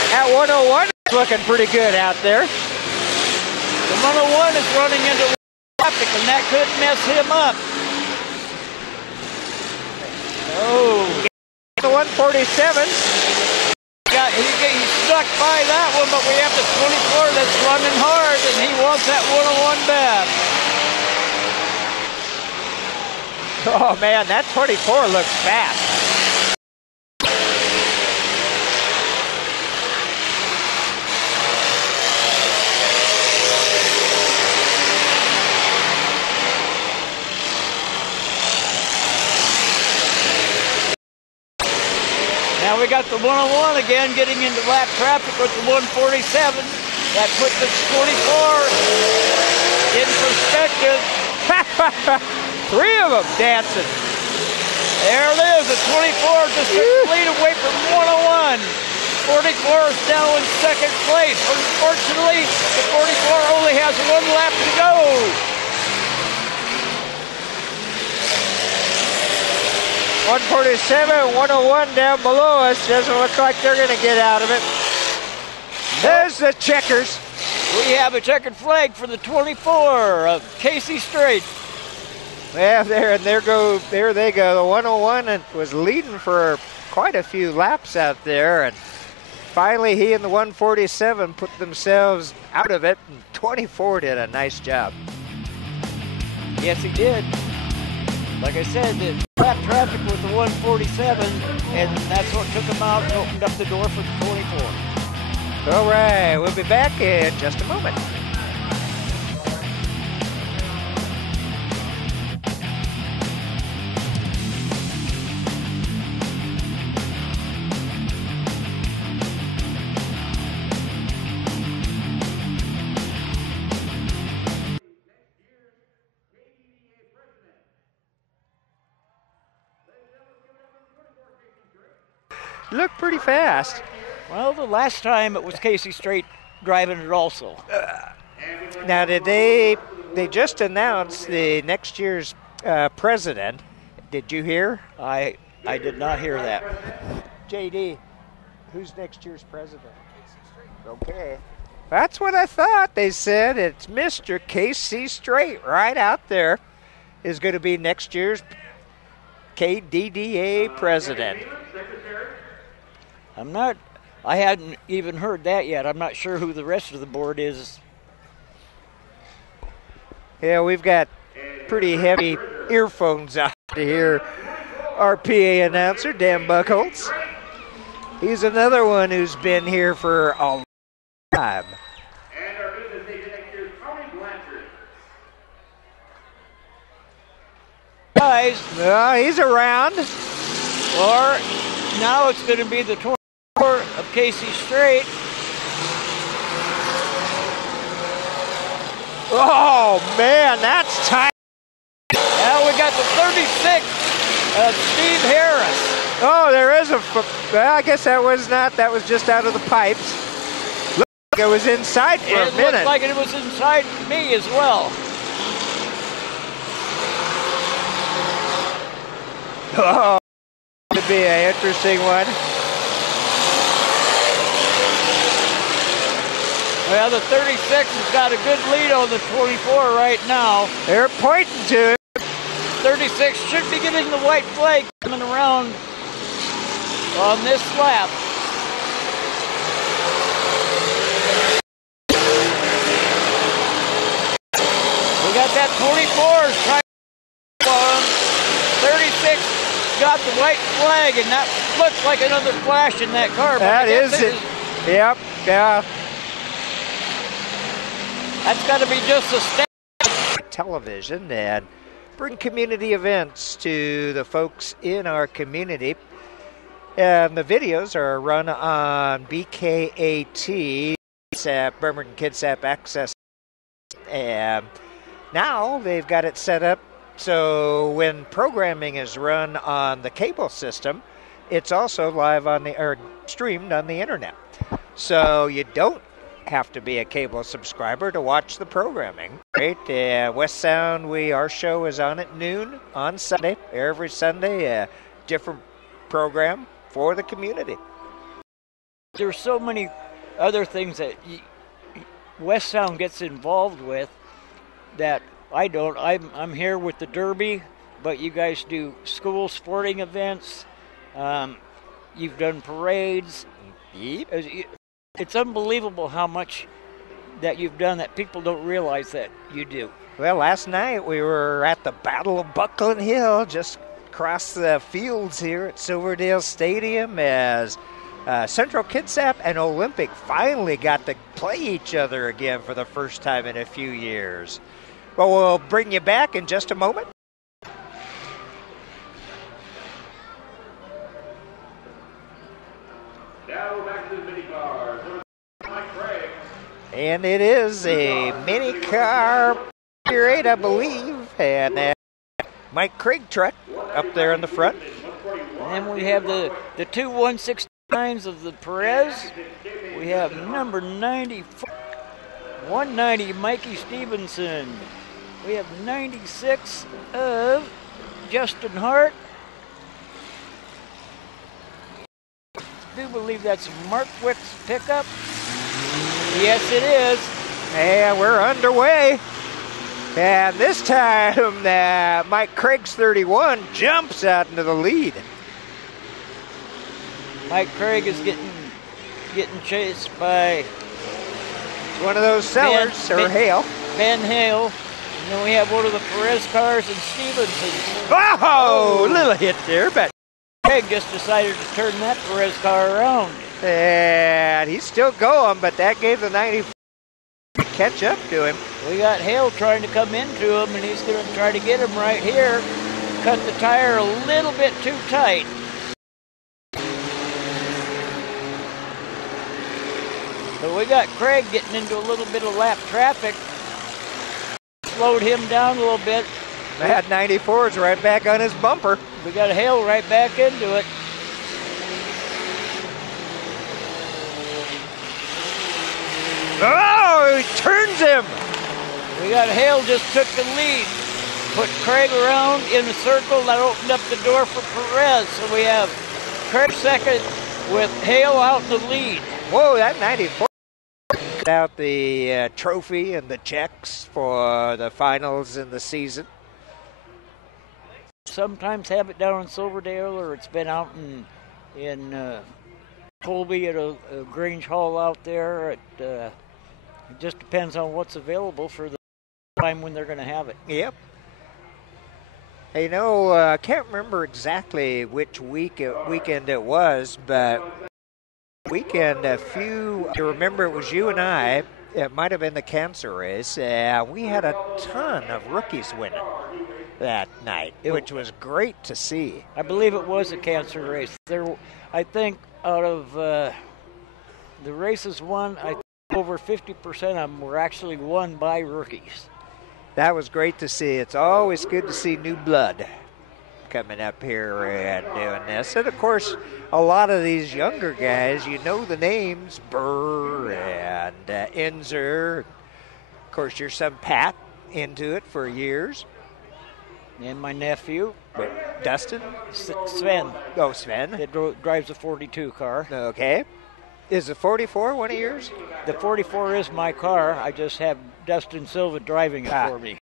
That 101 is looking pretty good out there. The 101 is running into traffic, and that could mess him up. Oh. The 147. He stuck by that one, but we have the 24 that's running hard, and he wants that 101 bad. Oh, man, that 24 looks fast. Now we got the 101 again getting into lap traffic with the 147. That puts the 24 in perspective. 3 of them dancing. There it is, the 24 just a lead away from 101. 44 is now in second place. Unfortunately, the 44 only has 1 lap to go. .147, 101 down below us. Doesn't look like they're going to get out of it. There's the checkers. We have a checkered flag for the 24 of Casey Strait. Yeah, there they go. The 101 was leading for quite a few laps out there, and finally he and the 147 put themselves out of it, and 24 did a nice job. Yes, he did. Like I said, the lap traffic was the 147, and that's what took him out and opened up the door for the 24. All right, we'll be back in just a moment. looked pretty fast. Well, the last time it was Casey Strait driving it also. Now, did they just announced the next year's president? Did you hear? I did not hear that. JD, who's next year's president? Okay. That's what I thought. They said it's Mr. Casey Strait right out there is going to be next year's KDDA president. I hadn't even heard that yet. I'm not sure who the rest of the board is. Yeah, we've got pretty heavy earphones out to hear our PA announcer, Dan Buckholz. He's another one who's been here for a long time. And our business agent next year is Tony Blanchard. Guys, He's around. or now it's going to be the 24 of Casey Strait. Oh, man, that's tight. Now we got the 36 of Steve Harris. Oh, there is well, I guess that was not. That was just out of the pipes. Looked like it was inside for a It minute. looked like it was inside me as well. Oh, could be an interesting one. Well, the 36 has got a good lead on the 24 right now. They're pointing to it. 36 should be getting the white flag coming around on this lap. We got that 24 trying to on. 36 got the white flag, and that looks like another flash in that car. That is it. Yep, yeah. That's got to be just a step. Television and bring community events to the folks in our community. And the videos are run on BKAT, Bremerton Kitsap Access. And now they've got it set up so when programming is run on the cable system, it's also live on or streamed on the internet. So you don't have to be a cable subscriber to watch the programming. Great. West Sound, our show is on at noon on Sunday. Every Sunday, a different program for the community. There's so many other things that West Sound gets involved with that I don't. I'm here with the Derby, but you guys do school sporting events. You've done parades. Yep. It's unbelievable how much that you've done that people don't realize that you do. Well, last night we were at the Battle of Buckland Hill, just across the fields here at Silverdale Stadium, as Central Kitsap and Olympic finally got to play each other again for the first time in a few years. Well, we'll bring you back in just a moment. Now we're back to the mini car. Mike Craig. And it is a mini car Figure 8, I believe, and Mike Craig truck up there in the front. And then we have the two 169s of the Perez. We have number 94, 190 Mikey Stevenson. We have 96 of Justin Hart. I do believe that's Mark Wick's pickup. Yes, it is. And we're underway. And this time, Mike Craig's 31 jumps out into the lead. Mike Craig is getting chased by One of those sellers, Hale. Ben Hale. And then we have one of the Perez cars and Stevenson. Oh, little hit there, but Craig just decided to turn that Perez car around. and he's still going, but that gave the 94 catch up to him. We got Hale trying to come into him, and he's going to try to get him right here. Cut the tire a little bit too tight. But we got Craig getting into a little bit of lap traffic. Slowed him down a little bit. That 94 is right back on his bumper. We got Hale right back into it. Oh, he turns him. We got Hale just took the lead. Put Craig around in the circle. That opened up the door for Perez. So we have Craig second with Hale out in the lead. Whoa, that 94 got out the trophy and the checks for the finals in the season. Sometimes have it down in Silverdale, or it's been out in Colby at a Grange Hall out there. It just depends on what's available for the time when they're going to have it. Yep. Hey, you know, I can't remember exactly which weekend it was, but weekend you remember it was you and I, it might have been the cancer race. We had a ton of rookies winning that night, which was great to see. I believe it was a cancer race. I think out of the races won, I think over 50% of them were actually won by rookies. That was great to see. It's always good to see new blood coming up here and doing this. And, of course, a lot of these younger guys, you know the names, Burr and Enzer. Of course, your son Pat into it for years. And my nephew. Dustin? Sven. Oh, Sven. That drives a 42 car. Okay. Is the 44 one of yours? The 44 is my car. I just have Dustin Silva driving it for me.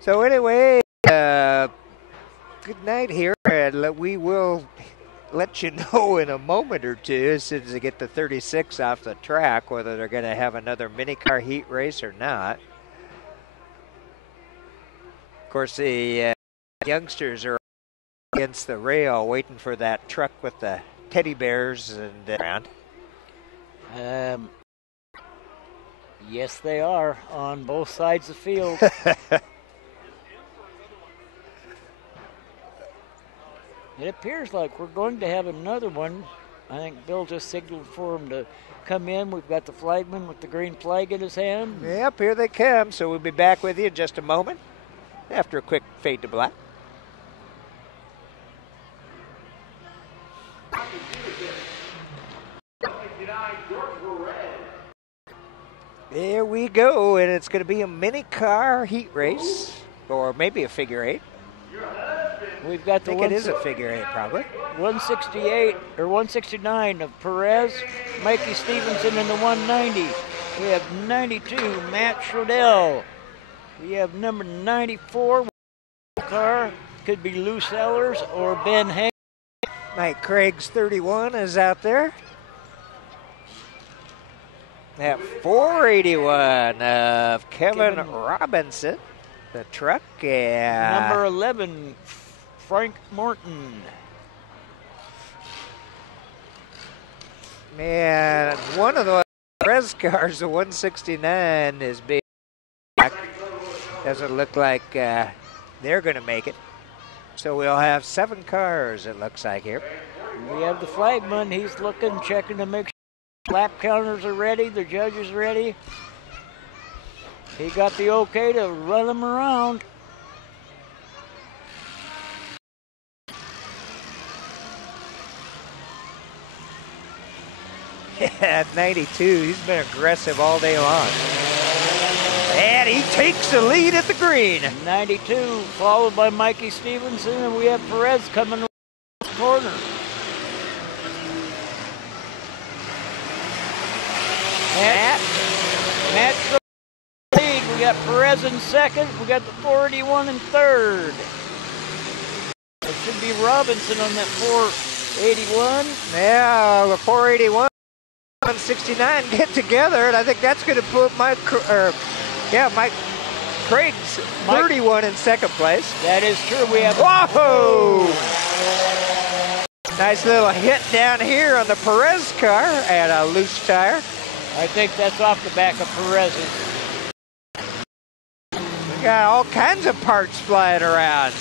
So anyway, good night here. And we will let you know in a moment or two as soon as they get the 36 off the track whether they're going to have another mini car heat race or not. Of course, the youngsters are against the rail waiting for that truck with the teddy bears and around. Yes, they are on both sides of the field. It appears like we're going to have another one. I think Bill just signaled for him to come in. We've got the flagman with the green flag in his hand. Yep, here they come. So we'll be back with you in just a moment after a quick fade to black. There we go, and it's going to be a mini car heat race, or maybe a figure eight. We've got I think it is a figure eight, probably. 168 or 169 of Perez, Mikey Stevenson in the 190. We have 92, Matt Schrodell. We have number 94 car, could be Lou Sellers or Ben Hay. Mike Craig's 31 is out there. At 481 of Kevin Robinson, the truck. Number 11, Frank Morton. And one of the Perez cars, the 169, is being back. Doesn't look like they're going to make it. So we'll have 7 cars, it looks like here. We have the flagman. He's looking, checking to make sure lap counters are ready, the judges ready. He got the okay to run them around. At 92, he's been aggressive all day long. And he takes the lead at the green. 92, followed by Mikey Stevenson, and we have Perez coming around the corner. Matt lead. We got Perez in second. We got the 481 in third. It should be Robinson on that 481. Yeah, the 481, 169 get together, and I think that's going to put Mike Craig's 31 in second place. That is true. We have. Whoa! Nice little hit down here on the Perez car and a loose tire. I think that's off the back of Perez's. We got all kinds of parts flying around.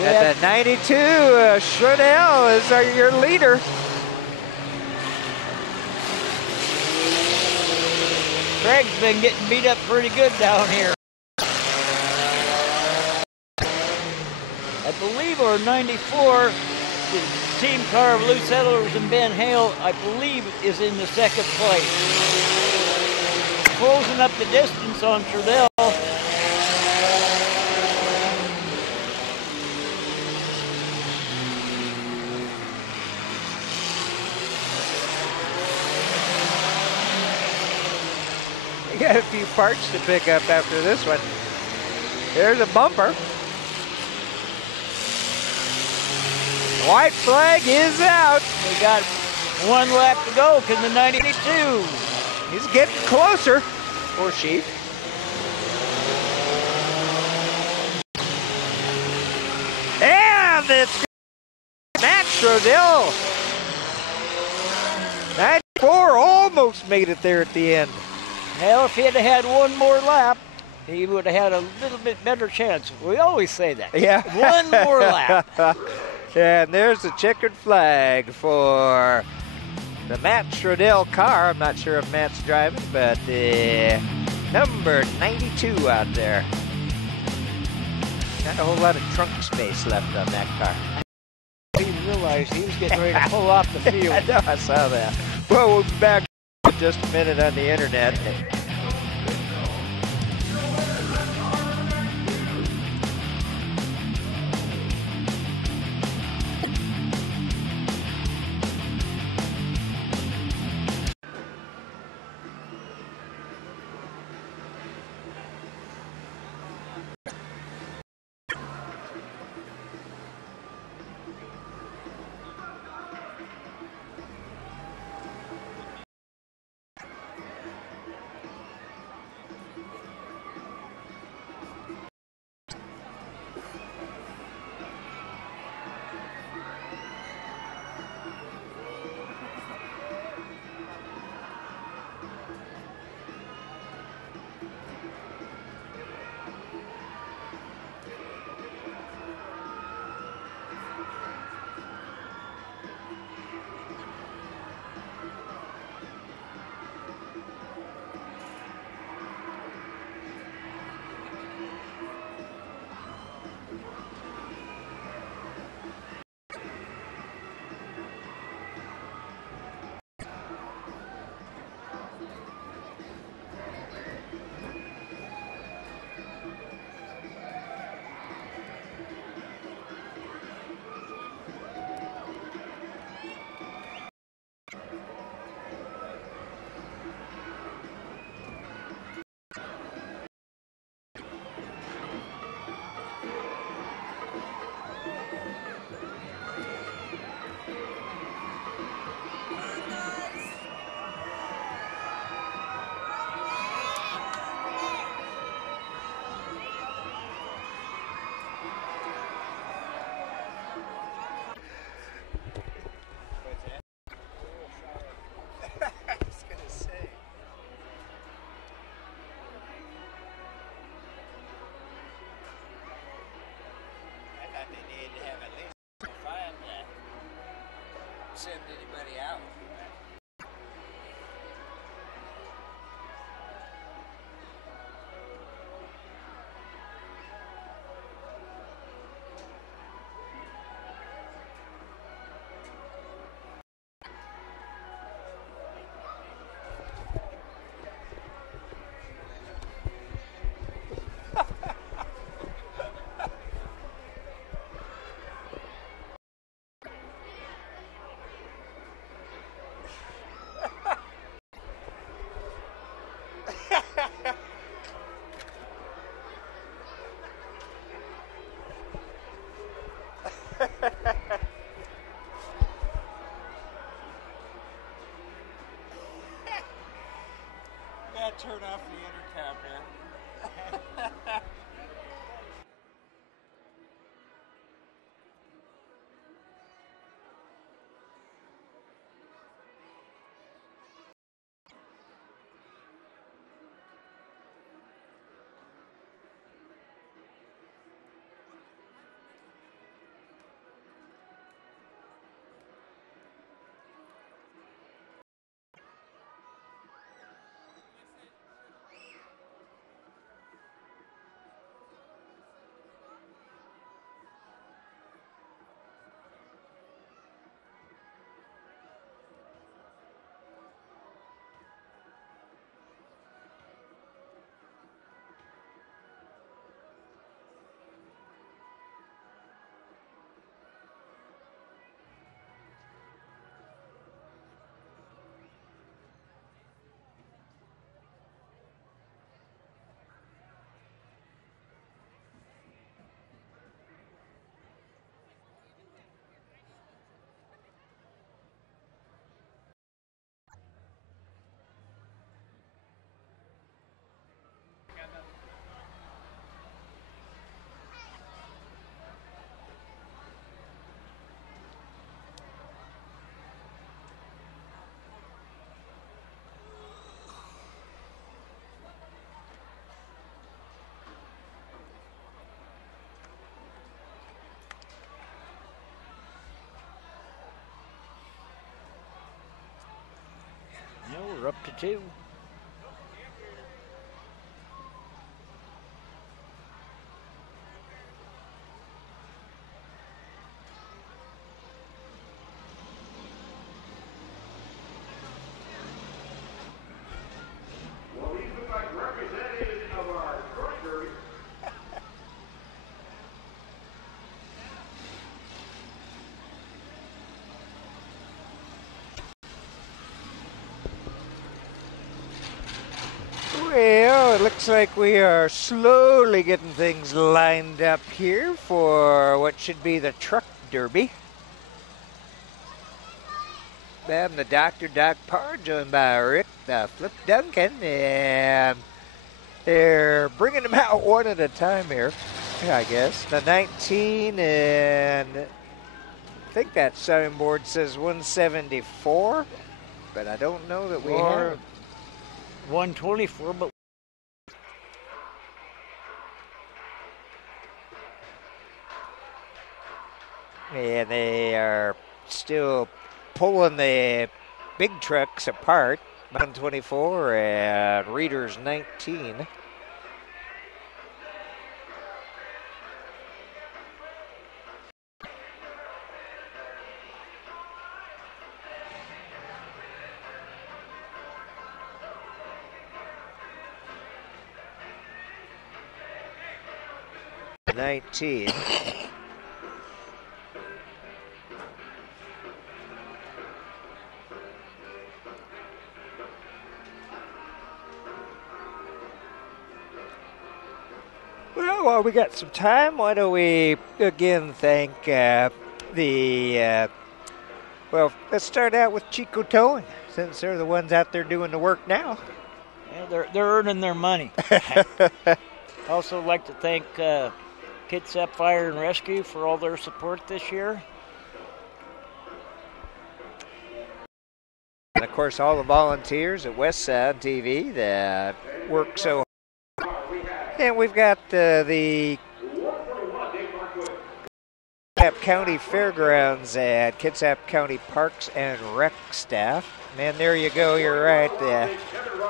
At the 92, Schrodell is your leader. Craig's been getting beat up pretty good down here. believe, or 94. The team car of Lou Settlers and Ben Hale, I believe, is in the second place. Closing up the distance on Trudell. You got a few parts to pick up after this one. There's a bumper. White flag is out. We got one lap to go to the 92. He's getting closer. Or she. And it's Matt Trudell. 94 almost made it there at the end. Hell, if he'd have had one more lap, he would have had a little bit better chance. We always say that. Yeah. One more lap. And there's the checkered flag for the Matt Trudell car. I'm not sure if Matt's driving, but number 92 out there. Not a whole lot of trunk space left on that car. He realized he was getting ready to pull off the field. I know, I saw that. Well, we'll be back in just a minute on the internet. Send anybody out. Yeah, turn off the intercom, man. We're up to 2. Well, these look like representatives of our truck derby. Well, it looks like we are slowly getting things lined up here for what should be the truck derby. And the Dr. Doc Parr, joined by Rick, the Flip Duncan, and they're bringing them out one at a time here, I guess. The 19, and I think that signboard says 174, but I don't know that we have. 124, but and they are still pulling the big trucks apart. 124 and Reader's 19. Well, while we got some time, why don't we again thank well, let's start out with Chico Towing, since they're the ones out there doing the work now. yeah, they're earning their money. Also like to thank Kitsap Fire and Rescue for all their support this year. And of course, all the volunteers at West Sound TV that work so hard. And we've got the Kitsap County Fairgrounds and Kitsap County Parks and Rec staff. Man, there you go, you're right.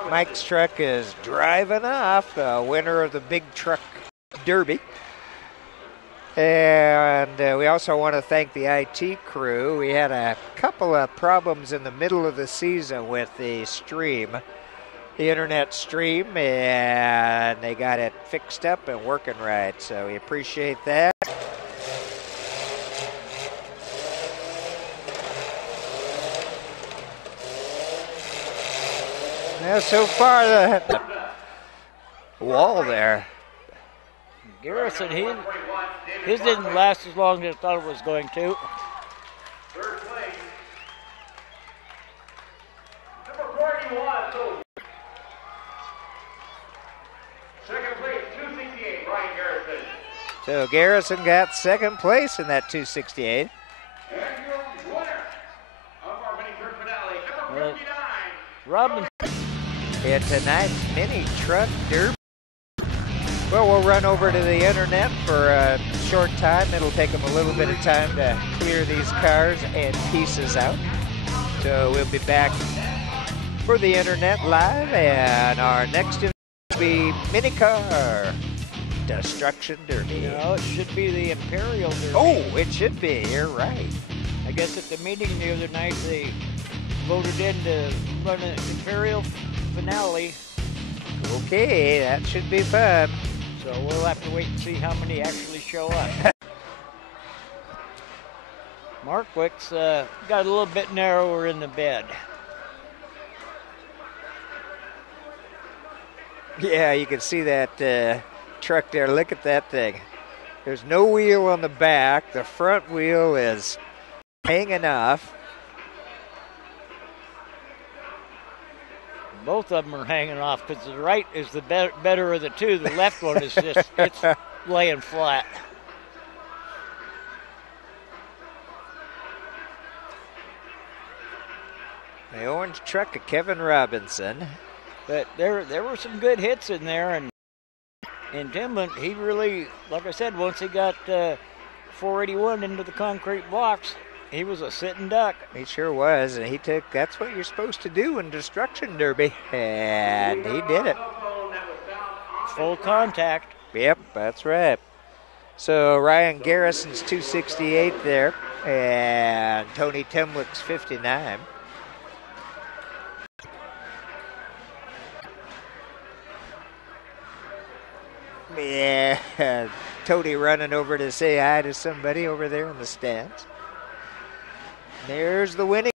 Mike's truck is driving off, the winner of the Big Truck Derby. And we also want to thank the IT crew. We had a couple of problems in the middle of the season with the stream, the internet stream, and they got it fixed up and working right. So we appreciate that. Now, so far, the wall there. Garrison, his didn't last as long as I thought it was going to. Third place. Number 41, so. Second place, 268, Brian Garrison. So Garrison got second place in that 268. And your winner of our mini truck finale, number 59. Robin. In tonight's mini truck derby. Well, we'll run over to the internet for a short time. It'll take them a little bit of time to clear these cars and pieces out. So we'll be back for the internet live, and our next event will be Mini Car Destruction Derby. No, it should be the Imperial Derby. Oh, it should be. You're right. I guess at the meeting the other night they voted in to run an Imperial finale. Okay, that should be fun. So we'll have to wait and see how many actually show up. Markwick's got a little bit narrower in the bed. Yeah, you can see that truck there. Look at that thing. There's no wheel on the back. The front wheel is hanging off. Both of them are hanging off because the right is the better of the two. The left one is just, it's laying flat. The orange truck of Kevin Robinson. But there were some good hits in there, and Timlin, he really, like I said, once he got 481 into the concrete blocks, He was a sitting duck. He sure was, and that's what you're supposed to do in Destruction Derby, and he did it. Full contact. Yep, that's right. So Ryan Garrison's 268 there, and Tony Temlick's 59. Yeah, Tony running over to say hi to somebody over there in the stands. There's the winning.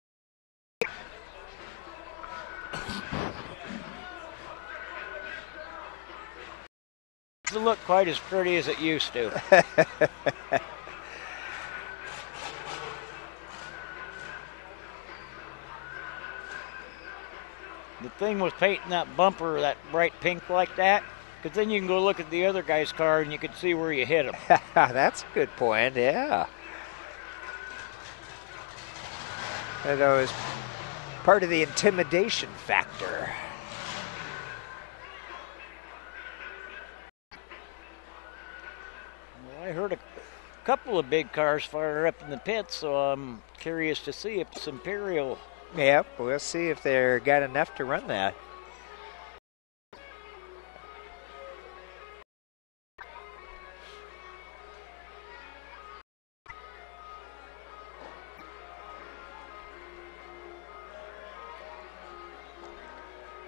Doesn't look quite as pretty as it used to. The thing with painting that bumper that bright pink like that, because then you can go look at the other guy's car and you can see where you hit him. That's a good point, yeah. That was part of the intimidation factor. Well, I heard a couple of big cars fire up in the pits, so I'm curious to see if it's Imperial. Yep, we'll see if they're got enough to run that.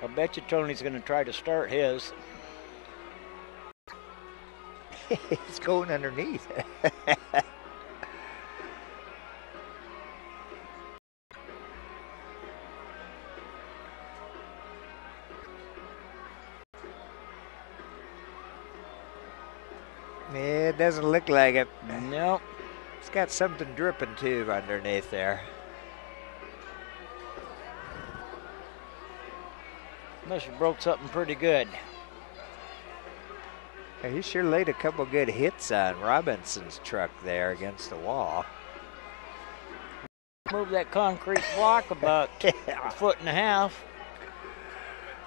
I bet you Tony's going to try to start his. It's going underneath. It doesn't look like it. Nope. It's got something dripping too underneath there. Must have broke something pretty good. Yeah, he sure laid a couple good hits on Robinson's truck there against the wall. Move that concrete block about a foot and a half.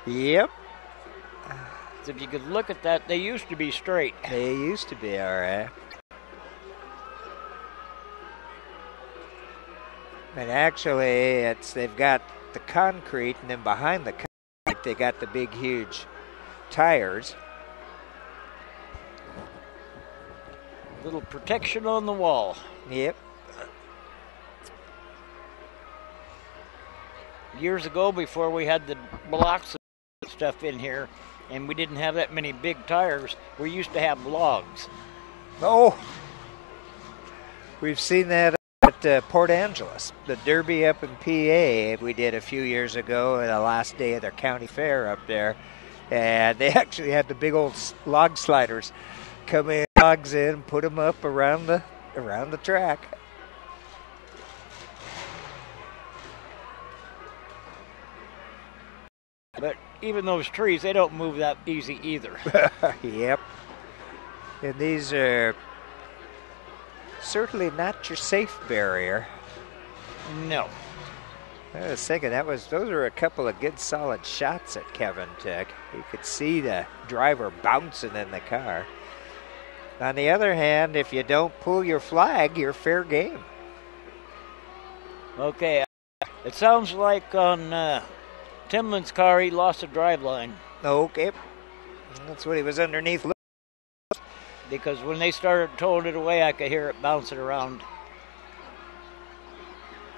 Yep. So if you could look at that, they used to be straight. They used to be, all right. And actually, they've got the concrete, and then behind the concrete, they got the big, huge tires. Little protection on the wall. Yep. Years ago, before we had the blocks and stuff in here, and we didn't have that many big tires, we used to have logs. Oh, we've seen that at Port Angeles, the Derby up in PA. We did a few years ago, the last day of their county fair up there, and they actually had the big old log sliders come in, logs in, put them up around the track. But even those trees, they don't move that easy either. Yep. And these are certainly not your safe barrier. No. I was thinking those are a couple of good solid shots that Kevin took. You could see the driver bouncing in the car. On the other hand, if you don't pull your flag, you're fair game. Okay. It sounds like on Timlin's car, he lost a driveline. Okay. That's what he was underneath. Because when they started towing it away, I could hear it bouncing around.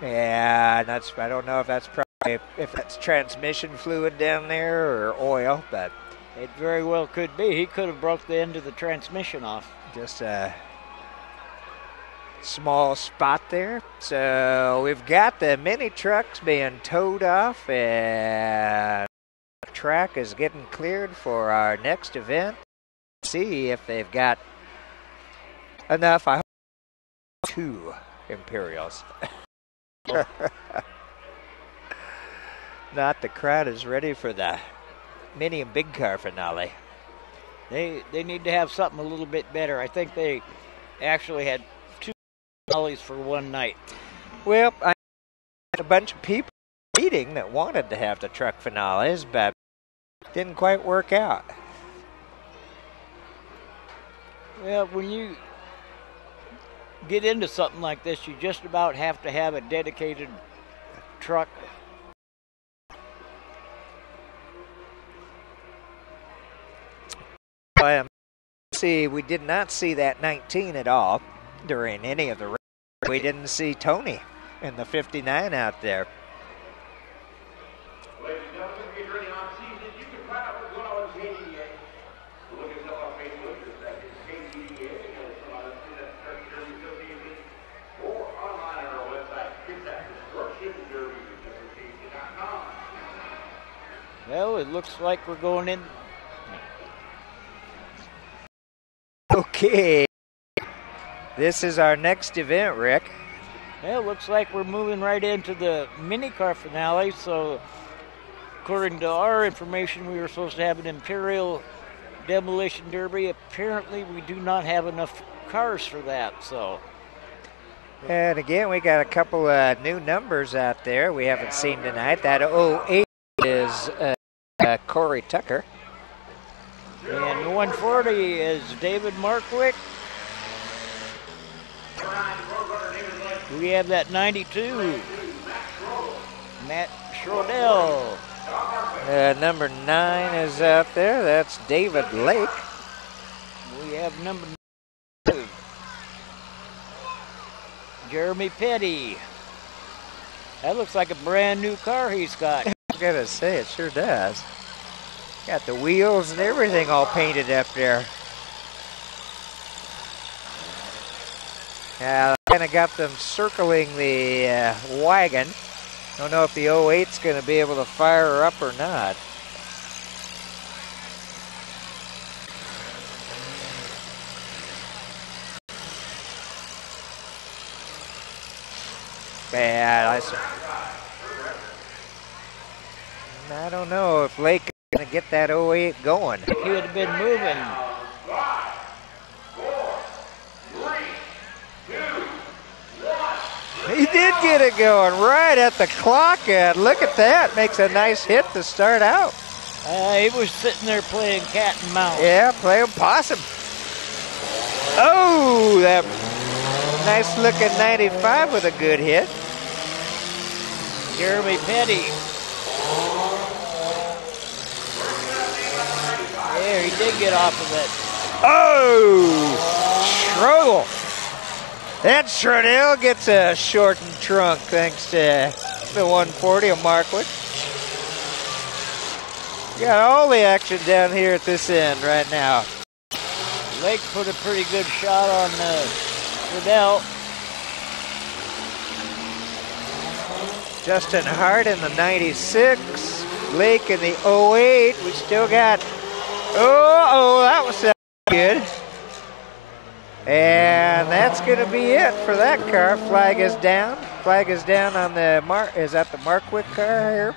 Yeah, I don't know if that's probably if that's transmission fluid down there or oil, but it very well could be. He could have broke the end of the transmission off. Just a small spot there. So we've got the mini trucks being towed off, and the track is getting cleared for our next event. See if they've got enough. I hope 2 Imperials. Not the crowd is ready for the mini and big car finale. They need to have something a little bit better. I think they actually had 2 finales for one night. Well, I had a bunch of people meeting that wanted to have the truck finales, but didn't quite work out. Well, when you get into something like this, you just about have to have a dedicated truck. See, we did not see that 19 at all during any of the races. We didn't see Tony in the 59 out there. Ladies and gentlemen, get ready on season. You can find out what's going on with KDDA. Look us up on Facebook, just like KDDA, and some other Kitsap Derby Association, or online on our website, KitsapDestructionDerby.com. Well, it looks like we're going in. Okay. This is our next event, Rick. Well, it looks like we're moving right into the mini car finale. So, according to our information, we were supposed to have an Imperial Demolition Derby. Apparently, we do not have enough cars for that. So, And again, we got a couple of new numbers out there we haven't seen tonight. That 08 is Corey Tucker. and the 140 is David Markwick. We have that 92, Matt Schrodell. Number 9 is out there. That's David Lake. We have number 2, Jeremy Petty. That looks like a brand new car he's got. I gotta say, it sure does. Got the wheels and everything all painted up there. I kind of got them circling the wagon. Don't know if the 08's going to be able to fire her up or not. Bad. I don't know if Lake is going to get that 08 going. He would have been moving. 5, 4, 3, 2, 1. He did get it going right at the clock, and look at that. Makes a nice hit to start out. He was sitting there playing cat and mouse. Yeah, playing possum. Oh, that nice looking 95 with a good hit. Jeremy Petty. There, he did get off of it. Oh, Schrodel. And Schrodel gets a shortened trunk thanks to the 140 of Markwood. Got all the action down here at this end right now. Lake put a pretty good shot on Schrodel. Justin Hart in the 96. Lake in the 08. We still got, that was good. And that's going to be it for that car. Flag is down. Flag is down on the is that the Markwick car here?